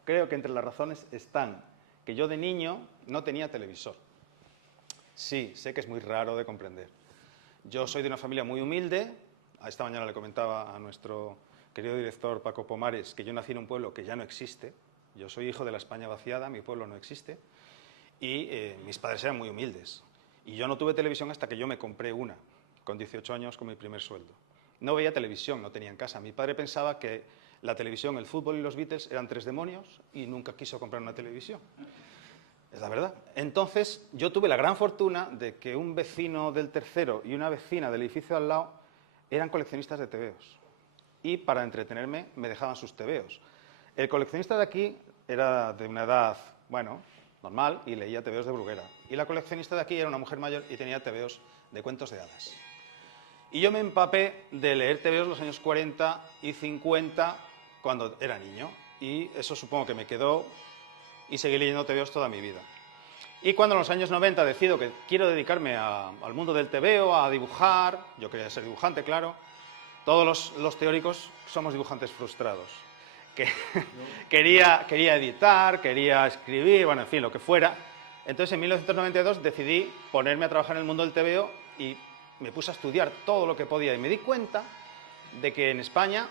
creo que entre las razones están que yo de niño no tenía televisor. Sí, sé que es muy raro de comprender. Yo soy de una familia muy humilde. Esta mañana le comentaba a nuestro querido director Paco Pomares que yo nací en un pueblo que ya no existe. Yo soy hijo de la España vaciada, mi pueblo no existe. Y mis padres eran muy humildes. Y yo no tuve televisión hasta que yo me compré una, con 18 años, con mi primer sueldo. No veía televisión, no tenía en casa. Mi padre pensaba que la televisión, el fútbol y los Beatles eran 3 demonios y nunca quiso comprar una televisión. Es la verdad. Entonces, yo tuve la gran fortuna de que un vecino del tercero y una vecina del edificio al lado eran coleccionistas de TVOs. Y para entretenerme me dejaban sus TVOs. El coleccionista de aquí era de una edad, bueno, normal, y leía TVOs de Bruguera. Y la coleccionista de aquí era una mujer mayor y tenía TVOs de cuentos de hadas. Y yo me empapé de leer TVOs los años 40 y 50 cuando era niño. Y eso supongo que me quedó y seguí leyendo TVOs toda mi vida. Y cuando en los años 90 decido que quiero dedicarme al mundo del TVO, a dibujar, yo quería ser dibujante, claro, todos los teóricos somos dibujantes frustrados. Quería editar, quería escribir, bueno, en fin, lo que fuera. Entonces, en 1992 decidí ponerme a trabajar en el mundo del TVO y me puse a estudiar todo lo que podía. Y me di cuenta de que en España,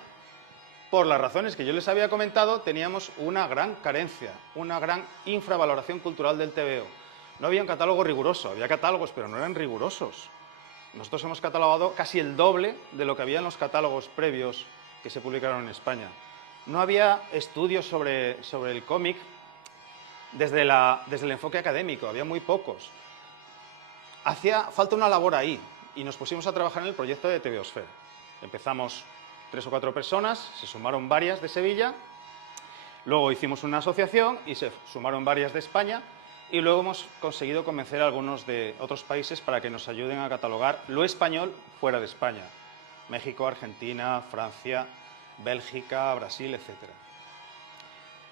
por las razones que yo les había comentado, teníamos una gran carencia, una gran infravaloración cultural del TVO. No había un catálogo riguroso, había catálogos, pero no eran rigurosos. Nosotros hemos catalogado casi el doble de lo que había en los catálogos previos que se publicaron en España. No había estudios sobre el cómic desde el enfoque académico, había muy pocos. Hacía falta una labor ahí, y nos pusimos a trabajar en el proyecto de TVOsfera. Empezamos 3 o 4 personas, se sumaron varias de Sevilla, luego hicimos una asociación y se sumaron varias de España, y luego hemos conseguido convencer a algunos de otros países para que nos ayuden a catalogar lo español fuera de España. México, Argentina, Francia, Bélgica, Brasil, etc.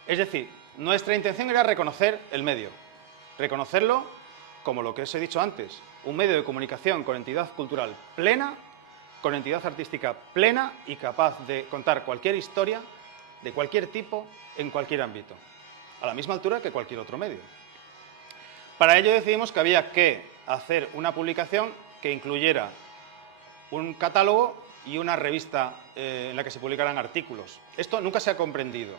Es decir, nuestra intención era reconocer el medio, reconocerlo como lo que os he dicho antes, un medio de comunicación con entidad cultural plena, con entidad artística plena y capaz de contar cualquier historia, de cualquier tipo, en cualquier ámbito, a la misma altura que cualquier otro medio. Para ello decidimos que había que hacer una publicación que incluyera un catálogo y una revista en la que se publicaran artículos. Esto nunca se ha comprendido,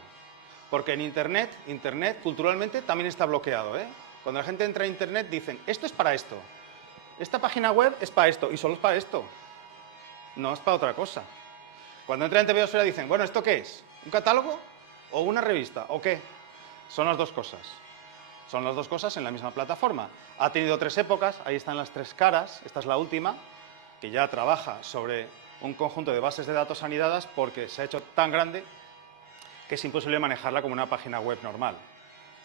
porque en Internet culturalmente también está bloqueado, ¿eh? Cuando la gente entra a Internet dicen, esto es para esto, esta página web es para esto, y solo es para esto, no es para otra cosa. Cuando entra en TVOsfera dicen, bueno, ¿esto qué es? ¿Un catálogo o una revista? ¿O qué? Son las dos cosas. Son las dos cosas en la misma plataforma. Ha tenido 3 épocas, ahí están las 3 caras, esta es la última, que ya trabaja sobre un conjunto de bases de datos anidadas porque se ha hecho tan grande que es imposible manejarla como una página web normal.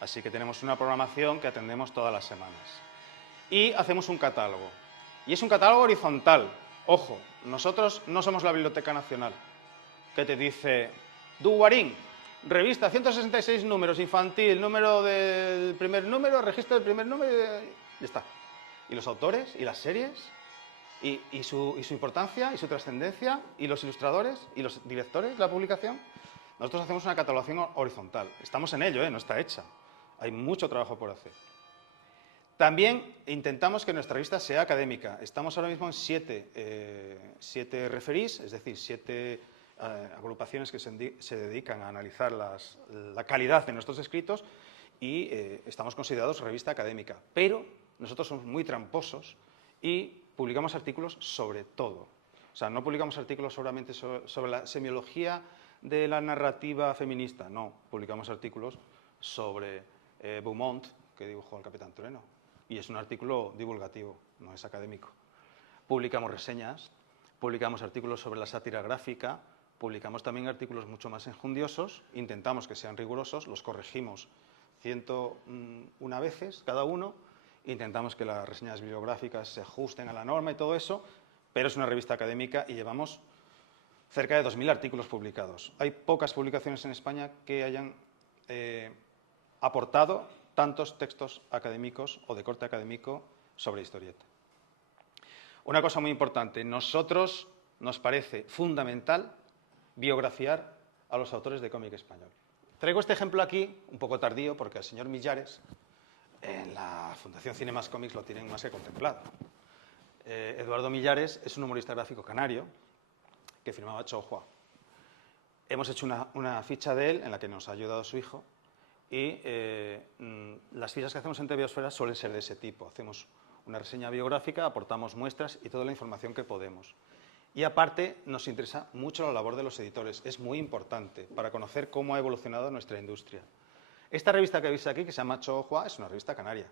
Así que tenemos una programación que atendemos todas las semanas. Y hacemos un catálogo. Y es un catálogo horizontal. Ojo, nosotros no somos la Biblioteca Nacional, que te dice, Duguarín, revista 166 números, infantil, número del primer número, registro del primer número, y ya está. Y los autores, y las series, y su importancia, y su trascendencia, y los ilustradores, y los directores de la publicación. Nosotros hacemos una catalogación horizontal. Estamos en ello, no está hecha. Hay mucho trabajo por hacer. También intentamos que nuestra revista sea académica. Estamos ahora mismo en 7 referís, es decir, 7 agrupaciones que se dedican a analizar la calidad de nuestros escritos y estamos considerados revista académica. Pero nosotros somos muy tramposos y publicamos artículos sobre todo. O sea, no publicamos artículos solamente sobre la semiología de la narrativa feminista, no. Publicamos artículos sobre Beaumont, que dibujó el Capitán Trueno. Y es un artículo divulgativo, no es académico. Publicamos reseñas, publicamos artículos sobre la sátira gráfica, publicamos también artículos mucho más enjundiosos, intentamos que sean rigurosos, los corregimos 101 veces cada uno, intentamos que las reseñas bibliográficas se ajusten a la norma y todo eso, pero es una revista académica y llevamos cerca de 2000 artículos publicados. Hay pocas publicaciones en España que hayan aportado tantos textos académicos o de corte académico sobre historieta. Una cosa muy importante, nosotros nos parece fundamental biografiar a los autores de cómic español. Traigo este ejemplo aquí, un poco tardío, porque al señor Millares, en la Fundación Cine Más Cómics lo tienen más que contemplado. Eduardo Millares es un humorista gráfico canario que firmaba Choujua. Hemos hecho una ficha de él en la que nos ha ayudado su hijo y las fichas que hacemos en TVOsfera suelen ser de ese tipo. Hacemos una reseña biográfica, aportamos muestras y toda la información que podemos. Y aparte nos interesa mucho la labor de los editores, es muy importante para conocer cómo ha evolucionado nuestra industria. Esta revista que veis aquí, que se llama Choujua, es una revista canaria.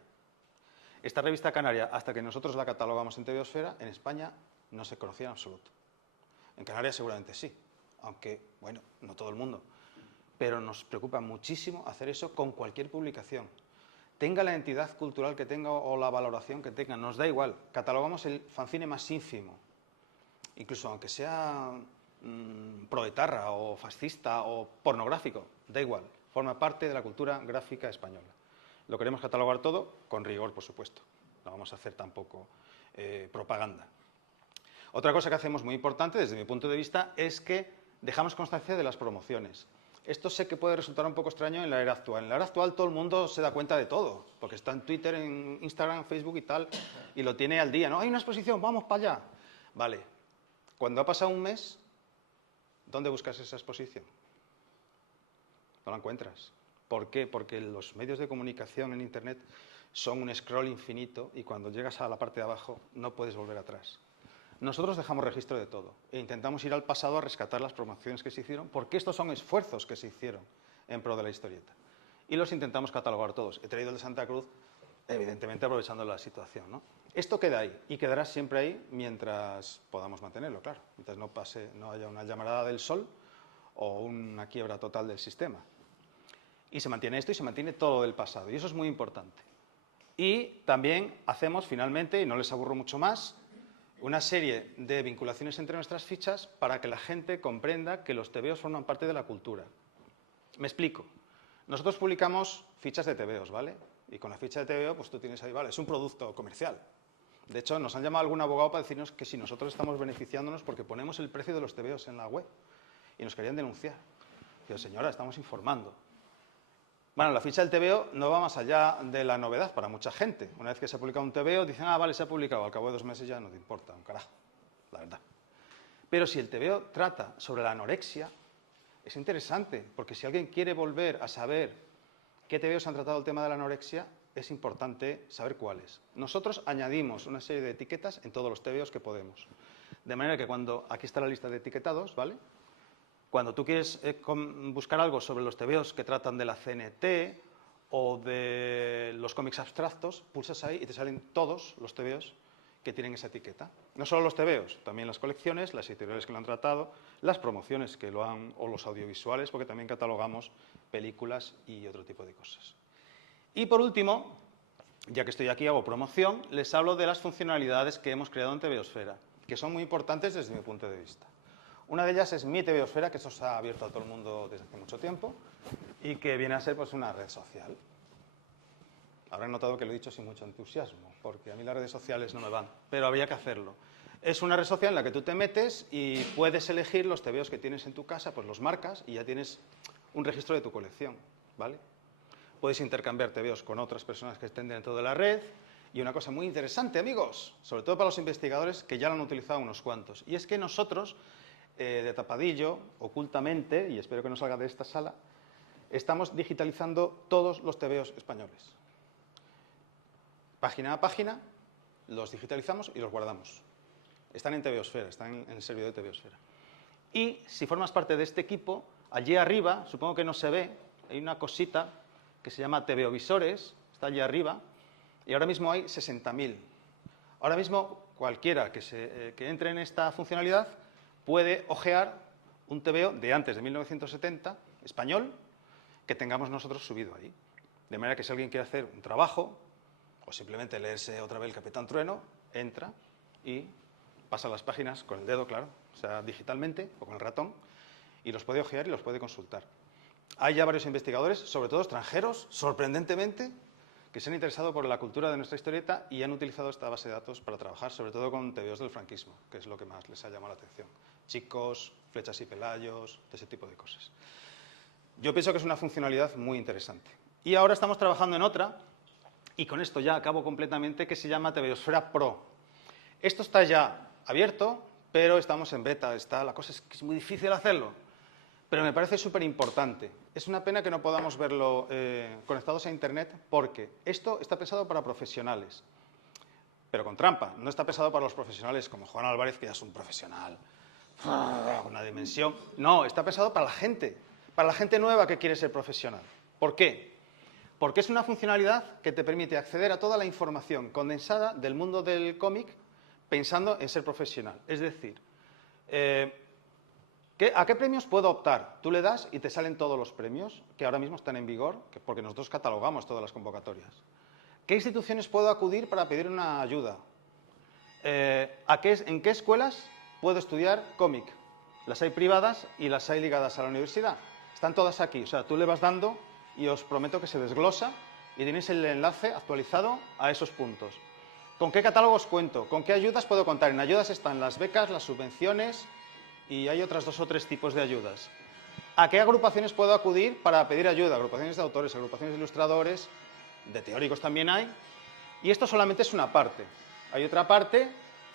Esta revista canaria, hasta que nosotros la catalogamos en TVOsfera, en España no se conocía en absoluto. En Canarias seguramente sí, aunque, bueno, no todo el mundo. Pero nos preocupa muchísimo hacer eso con cualquier publicación. Tenga la entidad cultural que tenga o la valoración que tenga, nos da igual. Catalogamos el fanzine más ínfimo. Incluso aunque sea proetarra o fascista o pornográfico, da igual. Forma parte de la cultura gráfica española. Lo queremos catalogar todo con rigor, por supuesto. No vamos a hacer tampoco propaganda. Otra cosa que hacemos muy importante, desde mi punto de vista, es que dejamos constancia de las promociones. Esto sé que puede resultar un poco extraño en la era actual. En la era actual todo el mundo se da cuenta de todo, porque está en Twitter, en Instagram, Facebook y tal, y lo tiene al día, ¿no? Hay una exposición, vamos para allá. Vale. Cuando ha pasado un mes, ¿dónde buscas esa exposición? No la encuentras. ¿Por qué? Porque los medios de comunicación en Internet son un scroll infinito y cuando llegas a la parte de abajo no puedes volver atrás. Nosotros dejamos registro de todo e intentamos ir al pasado a rescatar las promociones que se hicieron, porque estos son esfuerzos que se hicieron en pro de la historieta. Y los intentamos catalogar todos. He traído el de Santa Cruz evidentemente aprovechando la situación, ¿no? Esto queda ahí y quedará siempre ahí mientras podamos mantenerlo, claro, mientras no haya una llamarada del sol o una quiebra total del sistema. Y se mantiene esto y se mantiene todo del pasado, y eso es muy importante. Y también hacemos, finalmente, y no les aburro mucho más, una serie de vinculaciones entre nuestras fichas para que la gente comprenda que los tebeos forman parte de la cultura. Me explico. Nosotros publicamos fichas de tebeos, ¿vale? Y con la ficha de tebeo, pues tú tienes ahí, vale, es un producto comercial. De hecho, nos han llamado algún abogado para decirnos que si nosotros estamos beneficiándonos porque ponemos el precio de los tebeos en la web. Y nos querían denunciar. Digo, señora, estamos informando. Bueno, la ficha del tebeo no va más allá de la novedad para mucha gente. Una vez que se ha publicado un tebeo, dicen, ah, vale, se ha publicado. Al cabo de 2 meses ya no te importa un carajo, la verdad. Pero si el tebeo trata sobre la anorexia, es interesante, porque si alguien quiere volver a saber qué tebeos han tratado el tema de la anorexia, es importante saber cuáles. Nosotros añadimos una serie de etiquetas en todos los tebeos que podemos. De manera que aquí está la lista de etiquetados, ¿vale? Cuando tú quieres buscar algo sobre los tebeos que tratan de la CNT o de los cómics abstractos, pulsas ahí y te salen todos los tebeos que tienen esa etiqueta. No solo los tebeos, también las colecciones, las editoriales que lo han tratado, las promociones que lo han, o los audiovisuales, porque también catalogamos películas y otro tipo de cosas. Y por último, ya que estoy aquí, hago promoción, les hablo de las funcionalidades que hemos creado en Tebeosfera, que son muy importantes desde mi punto de vista. Una de ellas es Mi Tebeosfera, que eso se ha abierto a todo el mundo desde hace mucho tiempo y que viene a ser pues, una red social. Habrán notado que lo he dicho sin mucho entusiasmo, porque a mí las redes sociales no me van, pero habría que hacerlo. Es una red social en la que tú te metes y puedes elegir los tebeos que tienes en tu casa, pues los marcas y ya tienes un registro de tu colección, ¿vale? Puedes intercambiar tebeos con otras personas que estén dentro de la red. Y una cosa muy interesante, amigos, sobre todo para los investigadores que ya lo han utilizado unos cuantos, y es que nosotros, de tapadillo, ocultamente, y espero que no salga de esta sala, estamos digitalizando todos los tebeos españoles. Página a página, los digitalizamos y los guardamos. Están en Tebeosfera, están en el servidor de Tebeosfera. Y si formas parte de este equipo, allí arriba, supongo que no se ve, hay una cosita que se llama Tebeovisores, está allí arriba, y ahora mismo hay 60.000. Ahora mismo cualquiera que entre en esta funcionalidad puede hojear un tebeo de antes de 1970, español, que tengamos nosotros subido ahí. De manera que si alguien quiere hacer un trabajo, o simplemente leerse otra vez el Capitán Trueno, entra y pasa las páginas con el dedo, claro, o sea, digitalmente o con el ratón, y los puede hojear y los puede consultar. Hay ya varios investigadores, sobre todo extranjeros, sorprendentemente, que se han interesado por la cultura de nuestra historieta y han utilizado esta base de datos para trabajar, sobre todo con tebeos del franquismo, que es lo que más les ha llamado la atención. Chicos, Flechas y Pelayos, de ese tipo de cosas. Yo pienso que es una funcionalidad muy interesante. Y ahora estamos trabajando en otra, y con esto ya acabo completamente, que se llama Tebeosfera Pro. Esto está ya abierto, pero estamos en beta. La cosa es que es muy difícil hacerlo. Pero me parece súper importante. Es una pena que no podamos verlo conectados a Internet porque esto está pensado para profesionales, pero con trampa. No está pensado para los profesionales como Juan Álvarez, que ya es un profesional, una dimensión. No, está pensado para la gente nueva que quiere ser profesional. ¿Por qué? Porque es una funcionalidad que te permite acceder a toda la información condensada del mundo del cómic pensando en ser profesional. Es decir, ¿a qué premios puedo optar? Tú le das y te salen todos los premios que ahora mismo están en vigor, porque nosotros catalogamos todas las convocatorias. ¿Qué instituciones puedo acudir para pedir una ayuda? ¿En qué escuelas puedo estudiar cómic? Las hay privadas y las hay ligadas a la universidad. Están todas aquí. O sea, tú le vas dando y os prometo que se desglosa y tenéis el enlace actualizado a esos puntos. ¿Con qué catálogos cuento? ¿Con qué ayudas puedo contar? En ayudas están las becas, las subvenciones y hay otras 2 o 3 tipos de ayudas. ¿A qué agrupaciones puedo acudir para pedir ayuda? Agrupaciones de autores, agrupaciones de ilustradores, de teóricos también hay. Y esto solamente es una parte. Hay otra parte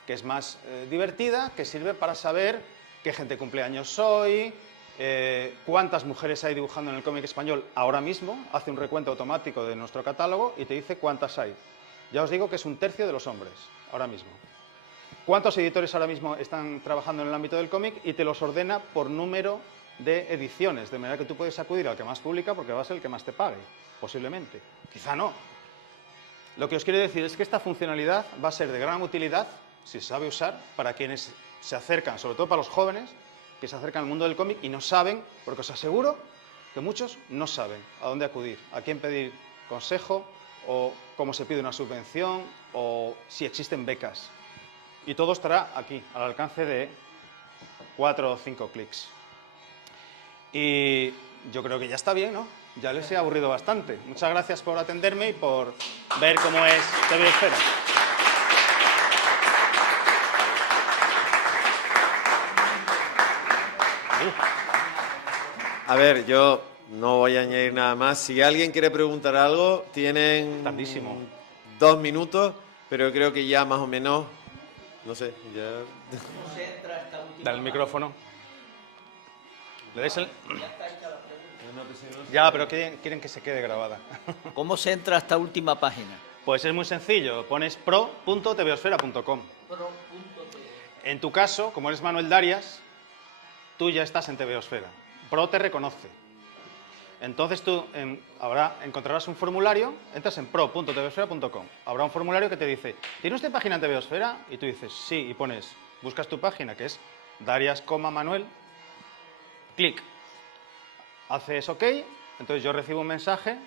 que es más divertida, que sirve para saber qué gente cumpleaños hoy, cuántas mujeres hay dibujando en el cómic español ahora mismo, hace un recuento automático de nuestro catálogo y te dice cuántas hay. Ya os digo que es 1/3 de los hombres, ahora mismo. ¿Cuántos editores ahora mismo están trabajando en el ámbito del cómic? Y te los ordena por número de ediciones, de manera que tú puedes acudir al que más publica porque va a ser el que más te pague, posiblemente. Quizá no. Lo que os quiero decir es que esta funcionalidad va a ser de gran utilidad, si se sabe usar, para quienes se acercan, sobre todo para los jóvenes, que se acercan al mundo del cómic y no saben, porque os aseguro que muchos no saben a dónde acudir, a quién pedir consejo, o cómo se pide una subvención, o si existen becas. Y todo estará aquí, al alcance de 4 o 5 clics. Y yo creo que ya está bien, ¿no? Ya les he aburrido bastante. Muchas gracias por atenderme y por ver cómo es TV Esfera. A ver, yo no voy a añadir nada más. Si alguien quiere preguntar algo, tienen Tardísimo. 2 minutos, pero yo creo que ya más o menos, no sé, ya... Dale el micrófono. ¿Le dais el...? Ya, pero quieren que se quede grabada. ¿Cómo se entra a esta última página? Pues es muy sencillo. Pones pro.tvosfera.com. En tu caso, como eres Manuel Darias, tú ya estás en TVosfera. Pro te reconoce. Entonces tú encontrarás un formulario, entras en pro.tvosfera.com. Habrá un formulario que te dice, ¿tiene usted página en TVosfera? Y tú dices, sí, y pones, buscas tu página, que es Darias, Manuel, clic. Haces OK, entonces yo recibo un mensaje,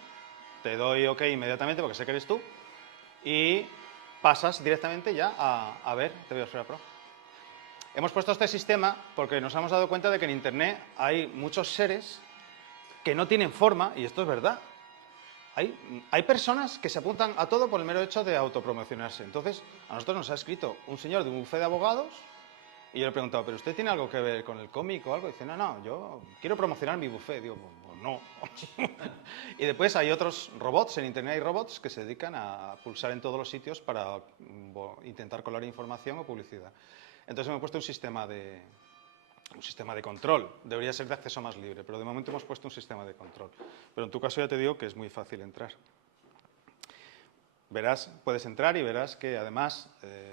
te doy OK inmediatamente porque sé que eres tú, y pasas directamente ya a ver TVosfera Pro. Hemos puesto este sistema porque nos hemos dado cuenta de que en Internet hay muchos seres que no tienen forma, y esto es verdad. Hay personas que se apuntan a todo por el mero hecho de autopromocionarse. Entonces, a nosotros nos ha escrito un señor de un bufete de abogados, y yo le he preguntado, ¿pero usted tiene algo que ver con el cómic o algo? Y dice, no, yo quiero promocionar mi bufete. Digo, pues no. Y después hay otros robots, en Internet hay robots que se dedican a pulsar en todos los sitios para intentar colar información o publicidad. Entonces hemos puesto un sistema de control. Debería ser de acceso más libre, pero de momento hemos puesto un sistema de control. Pero en tu caso ya te digo que es muy fácil entrar. Verás, puedes entrar y verás que además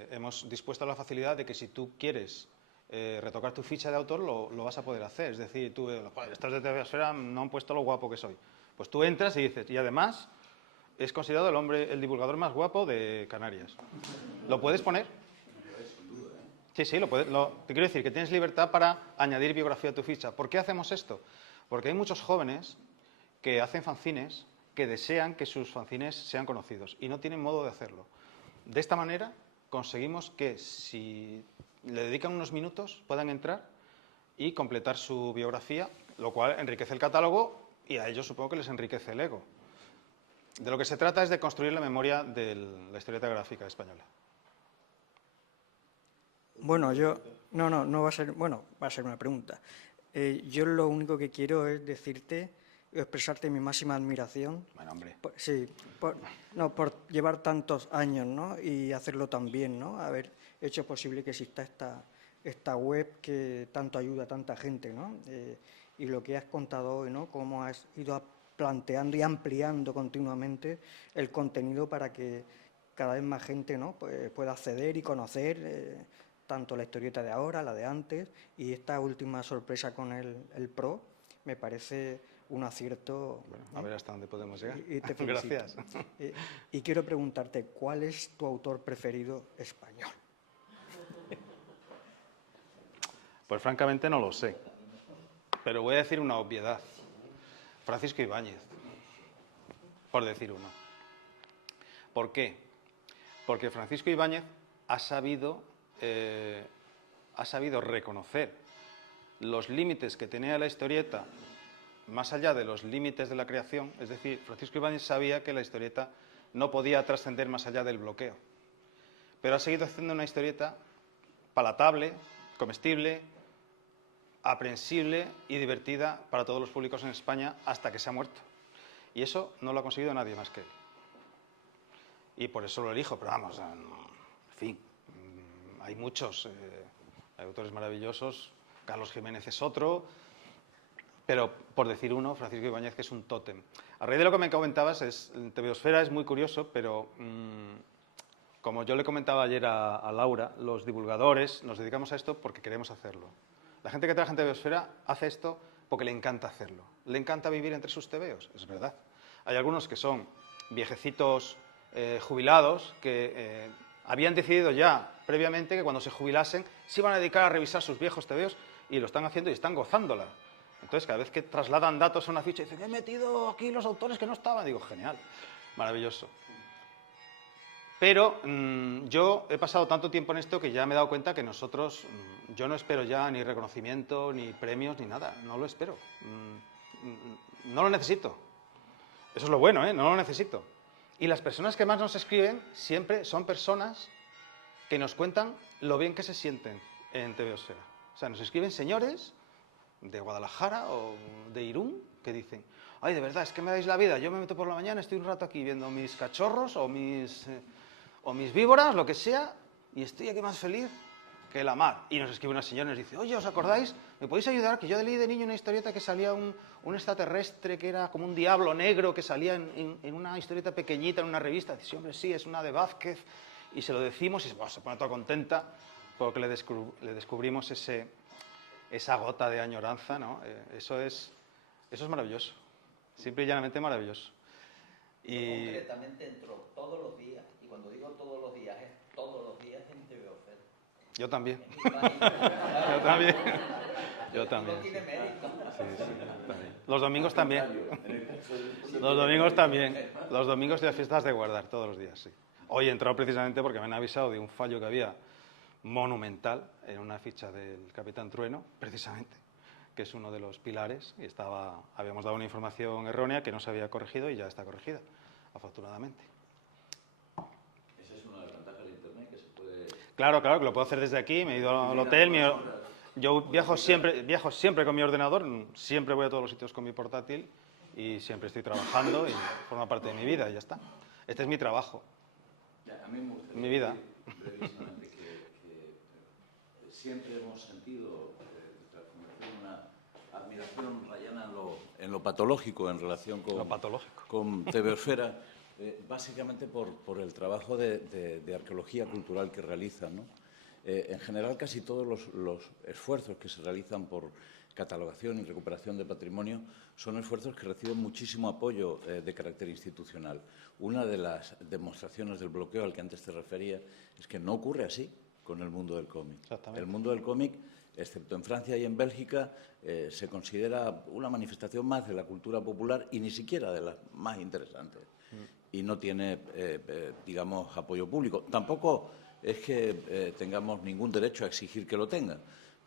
hemos dispuesto la facilidad de que si tú quieres retocar tu ficha de autor, lo vas a poder hacer. Es decir, tú, estos de TVosfera no han puesto lo guapo que soy. Pues tú entras y dices, y además es considerado el divulgador más guapo de Canarias. ¿Lo puedes poner? Sí, te quiero decir que tienes libertad para añadir biografía a tu ficha. ¿Por qué hacemos esto? Porque hay muchos jóvenes que hacen fanzines que desean que sus fanzines sean conocidos y no tienen modo de hacerlo. De esta manera conseguimos que si le dedican unos minutos puedan entrar y completar su biografía, lo cual enriquece el catálogo y a ellos supongo que les enriquece el ego. De lo que se trata es de construir la memoria de la historieta gráfica española. Bueno, no va a ser, bueno, va a ser una pregunta. Yo lo único que quiero es decirte, expresarte mi máxima admiración. Bueno, hombre. Por llevar tantos años, ¿no? Y hacerlo tan bien, ¿no? Haber hecho posible que exista esta web que tanto ayuda a tanta gente, ¿no? Y lo que has contado hoy, ¿no? Cómo has ido planteando y ampliando continuamente el contenido para que cada vez más gente, ¿no? Pues pueda acceder y conocer tanto la historieta de ahora, la de antes, y esta última sorpresa con el Pro, me parece un acierto. Bueno, a ver hasta dónde podemos llegar. Y te felicito. Gracias. Y quiero preguntarte, ¿cuál es tu autor preferido español? Pues francamente no lo sé, pero voy a decir una obviedad. Francisco Ibáñez, por decir uno. ¿Por qué? Porque Francisco Ibáñez ha sabido reconocer los límites que tenía la historieta más allá de los límites de la creación. Es decir, Francisco Ibáñez sabía que la historieta no podía trascender más allá del bloqueo, pero ha seguido haciendo una historieta palatable, comestible, aprehensible y divertida para todos los públicos en España hasta que se ha muerto. Y eso no lo ha conseguido nadie más que él. Y por eso lo elijo, pero vamos, en fin, hay muchos, hay autores maravillosos, Carlos Jiménez es otro, pero por decir uno, Francisco Ibáñez, que es un tótem. A raíz de lo que me comentabas, TVosfera es muy curioso, pero como yo le comentaba ayer a Laura, los divulgadores nos dedicamos a esto porque queremos hacerlo. La gente que trabaja en TVosfera hace esto porque le encanta hacerlo. Le encanta vivir entre sus tebeos, es verdad. Hay algunos que son viejecitos jubilados que habían decidido ya previamente que cuando se jubilasen se iban a dedicar a revisar sus viejos tebeos y lo están haciendo y están gozándola. Entonces, cada vez que trasladan datos a una ficha, dicen, he metido aquí los autores que no estaban. Digo, genial, maravilloso. Pero yo he pasado tanto tiempo en esto que ya me he dado cuenta que nosotros, yo no espero ya ni reconocimiento, ni premios, ni nada. No lo espero. No lo necesito. Eso es lo bueno, ¿eh? No lo necesito. Y las personas que más nos escriben siempre son personas que nos cuentan lo bien que se sienten en TVosfera. O sea, nos escriben señores de Guadalajara o de Irún que dicen, ay, de verdad, es que me dais la vida, yo me meto por la mañana, estoy un rato aquí viendo mis cachorros o mis víboras, lo que sea, y estoy aquí más feliz que la mar. Y nos escribe una señora y nos dice, oye, ¿os acordáis? ¿Me podéis ayudar? Que yo leí de niño una historieta que salía un extraterrestre que era como un diablo negro que salía en una historieta pequeñita en una revista. Dice, sí, hombre, sí, es una de Vázquez. Y se lo decimos y se pone toda contenta porque le descubrimos esa gota de añoranza, ¿no? Eso es maravilloso, simple y llanamente maravilloso. Y Concretamente entro todos los días, y cuando digo todos los días, es todos los días en TVosfera. yo también. En mi página. Yo también. Yo también. No tiene mérito. Sí, también. Los domingos también. Los domingos también. Los domingos y las fiestas de guardar, todos los días, sí. Hoy he entrado precisamente porque me han avisado de un fallo que había monumental en una ficha del Capitán Trueno, precisamente, que es uno de los pilares, y habíamos dado una información errónea que no se había corregido y ya está corregida, afortunadamente. Esa es una de las ventajas de Internet, que se puede... Claro, que lo puedo hacer desde aquí, me he ido al hotel, yo viajo siempre con mi ordenador, siempre voy a todos los sitios con mi portátil y siempre estoy trabajando y forma parte de mi vida y ya está. Este es mi trabajo, A mí me gustaría mi vida. decir brevísimamente que siempre hemos sentido desde la Fundación una admiración rayana en lo patológico en relación con, Lo patológico. con TVosfera, básicamente por el trabajo de arqueología cultural que realizan, ¿no? En general, casi todos los esfuerzos que se realizan por catalogación y recuperación de patrimonio son esfuerzos que reciben muchísimo apoyo de carácter institucional. Una de las demostraciones del bloqueo al que antes te refería es que no ocurre así con el mundo del cómic. Exactamente. El mundo del cómic, excepto en Francia y en Bélgica, se considera una manifestación más de la cultura popular y ni siquiera de las más interesantes. Y no tiene, digamos, apoyo público. Tampoco es que tengamos ningún derecho a exigir que lo tenga.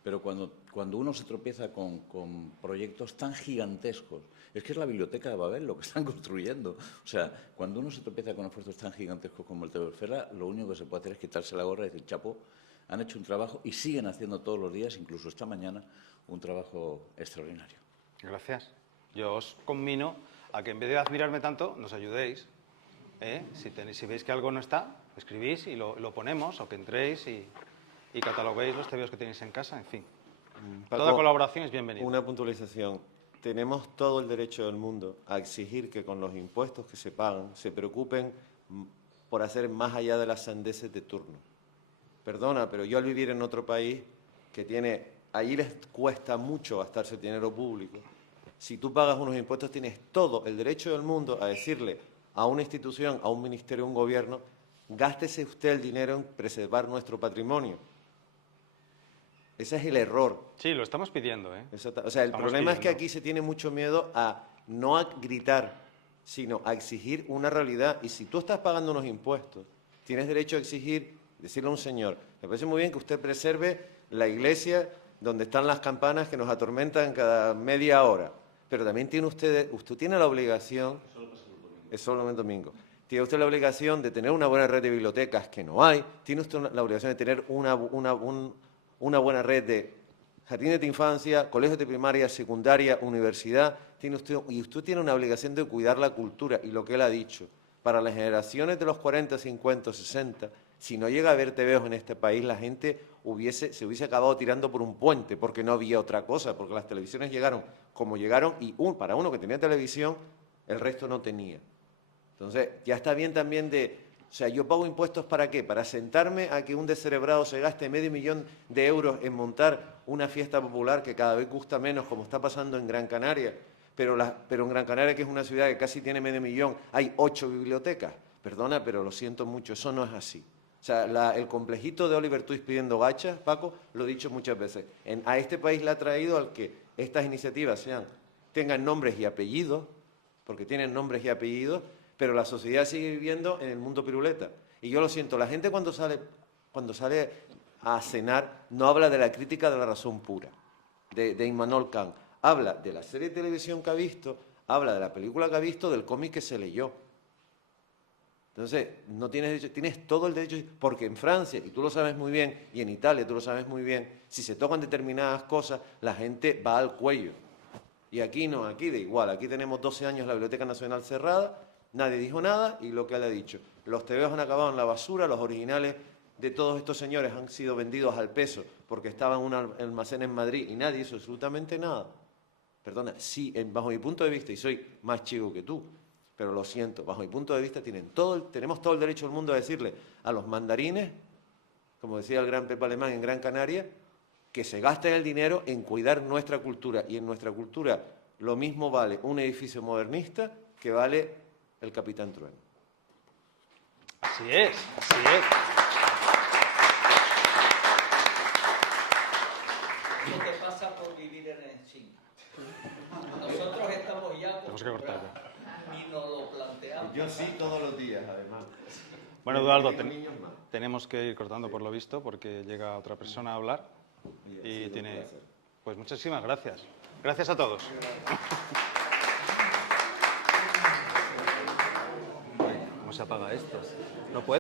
Pero cuando uno se tropieza con proyectos tan gigantescos, es que es la biblioteca de Babel lo que están construyendo. O sea, cuando uno se tropieza con esfuerzos tan gigantescos como el TVosfera, lo único que se puede hacer es quitarse la gorra y decir, chapo, han hecho un trabajo y siguen haciendo todos los días, incluso esta mañana, un trabajo extraordinario. Gracias. Yo os conmino a que en vez de admirarme tanto, nos ayudéis. Si veis que algo no está, escribís y lo ponemos, o que entréis y cataloguéis los tebeos que tenéis en casa, en fin. Paco, Toda colaboración es bienvenida. Una puntualización. Tenemos todo el derecho del mundo a exigir que con los impuestos que se pagan se preocupen por hacer más allá de las sandeces de turno. Perdona, pero yo al vivir en otro país allí les cuesta mucho gastarse el dinero público. Si tú pagas unos impuestos tienes todo el derecho del mundo a decirle a una institución, a un ministerio, a un gobierno, gástese usted el dinero en preservar nuestro patrimonio. Ese es el error. Sí, lo estamos pidiendo, ¿eh? O sea, el problema es que aquí se tiene mucho miedo a no a gritar, sino a exigir una realidad. Y si tú estás pagando unos impuestos, tienes derecho a exigir, decirle a un señor, me parece muy bien que usted preserve la iglesia donde están las campanas que nos atormentan cada media hora, pero también tiene usted tiene la obligación, es solo el domingo, tiene usted la obligación de tener una buena red de bibliotecas que no hay, tiene usted la obligación de tener una buena red de jardines de infancia, colegios de primaria, secundaria, universidad, y usted tiene una obligación de cuidar la cultura, y lo que él ha dicho, para las generaciones de los 40, 50, 60, si no llega a haber tebeos en este país, la gente se hubiese acabado tirando por un puente, porque no había otra cosa, porque las televisiones llegaron como llegaron, y para uno que tenía televisión, el resto no tenía. Entonces, ya está bien también o sea, ¿yo pago impuestos para qué? ¿Para sentarme a que un descerebrado se gaste $500,000 de euros en montar una fiesta popular que cada vez gusta menos, como está pasando en Gran Canaria? Pero en Gran Canaria, que es una ciudad que casi tiene $500,000, hay 8 bibliotecas. Perdona, pero lo siento mucho, eso no es así. O sea, el complejito de Oliver Twist pidiendo gachas, Paco, lo he dicho muchas veces. A este país le ha traído al que estas iniciativas tengan nombres y apellidos, porque tienen nombres y apellidos, pero la sociedad sigue viviendo en el mundo piruleta. Y yo lo siento, la gente cuando sale a cenar no habla de la crítica de la razón pura, de Immanuel Kant. Habla de la serie de televisión que ha visto, habla de la película que ha visto, del cómic que se leyó. Entonces, no tienes derecho, tienes todo el derecho, porque en Francia, y tú lo sabes muy bien, y en Italia tú lo sabes muy bien, si se tocan determinadas cosas, la gente va al cuello. Y aquí no, aquí da igual, aquí tenemos 12 años la Biblioteca Nacional cerrada, nadie dijo nada, y lo que él ha dicho, los tebeos han acabado en la basura, los originales de todos estos señores han sido vendidos al peso porque estaban en un almacén en Madrid y nadie hizo absolutamente nada. Perdona, sí, bajo mi punto de vista, y soy más chico que tú, pero lo siento, bajo mi punto de vista tenemos todo el derecho del mundo a decirle a los mandarines, como decía el gran Pepe Alemán en Gran Canaria, que se gasten el dinero en cuidar nuestra cultura. Y en nuestra cultura lo mismo vale un edificio modernista que vale el Capitán Trueno. Así es, así es. Lo que pasa por vivir en el China. Nosotros estamos ya Tenemos que cortar ya. y nos lo planteamos. Yo sí todos los días, además. Bueno, Eduardo, Los niños más. tenemos que ir cortando por lo visto porque llega otra persona a hablar Oye, ha y sido un tiene... placer. Pues muchísimas gracias. Gracias a todos. ¿Cómo se apaga esto? No puede.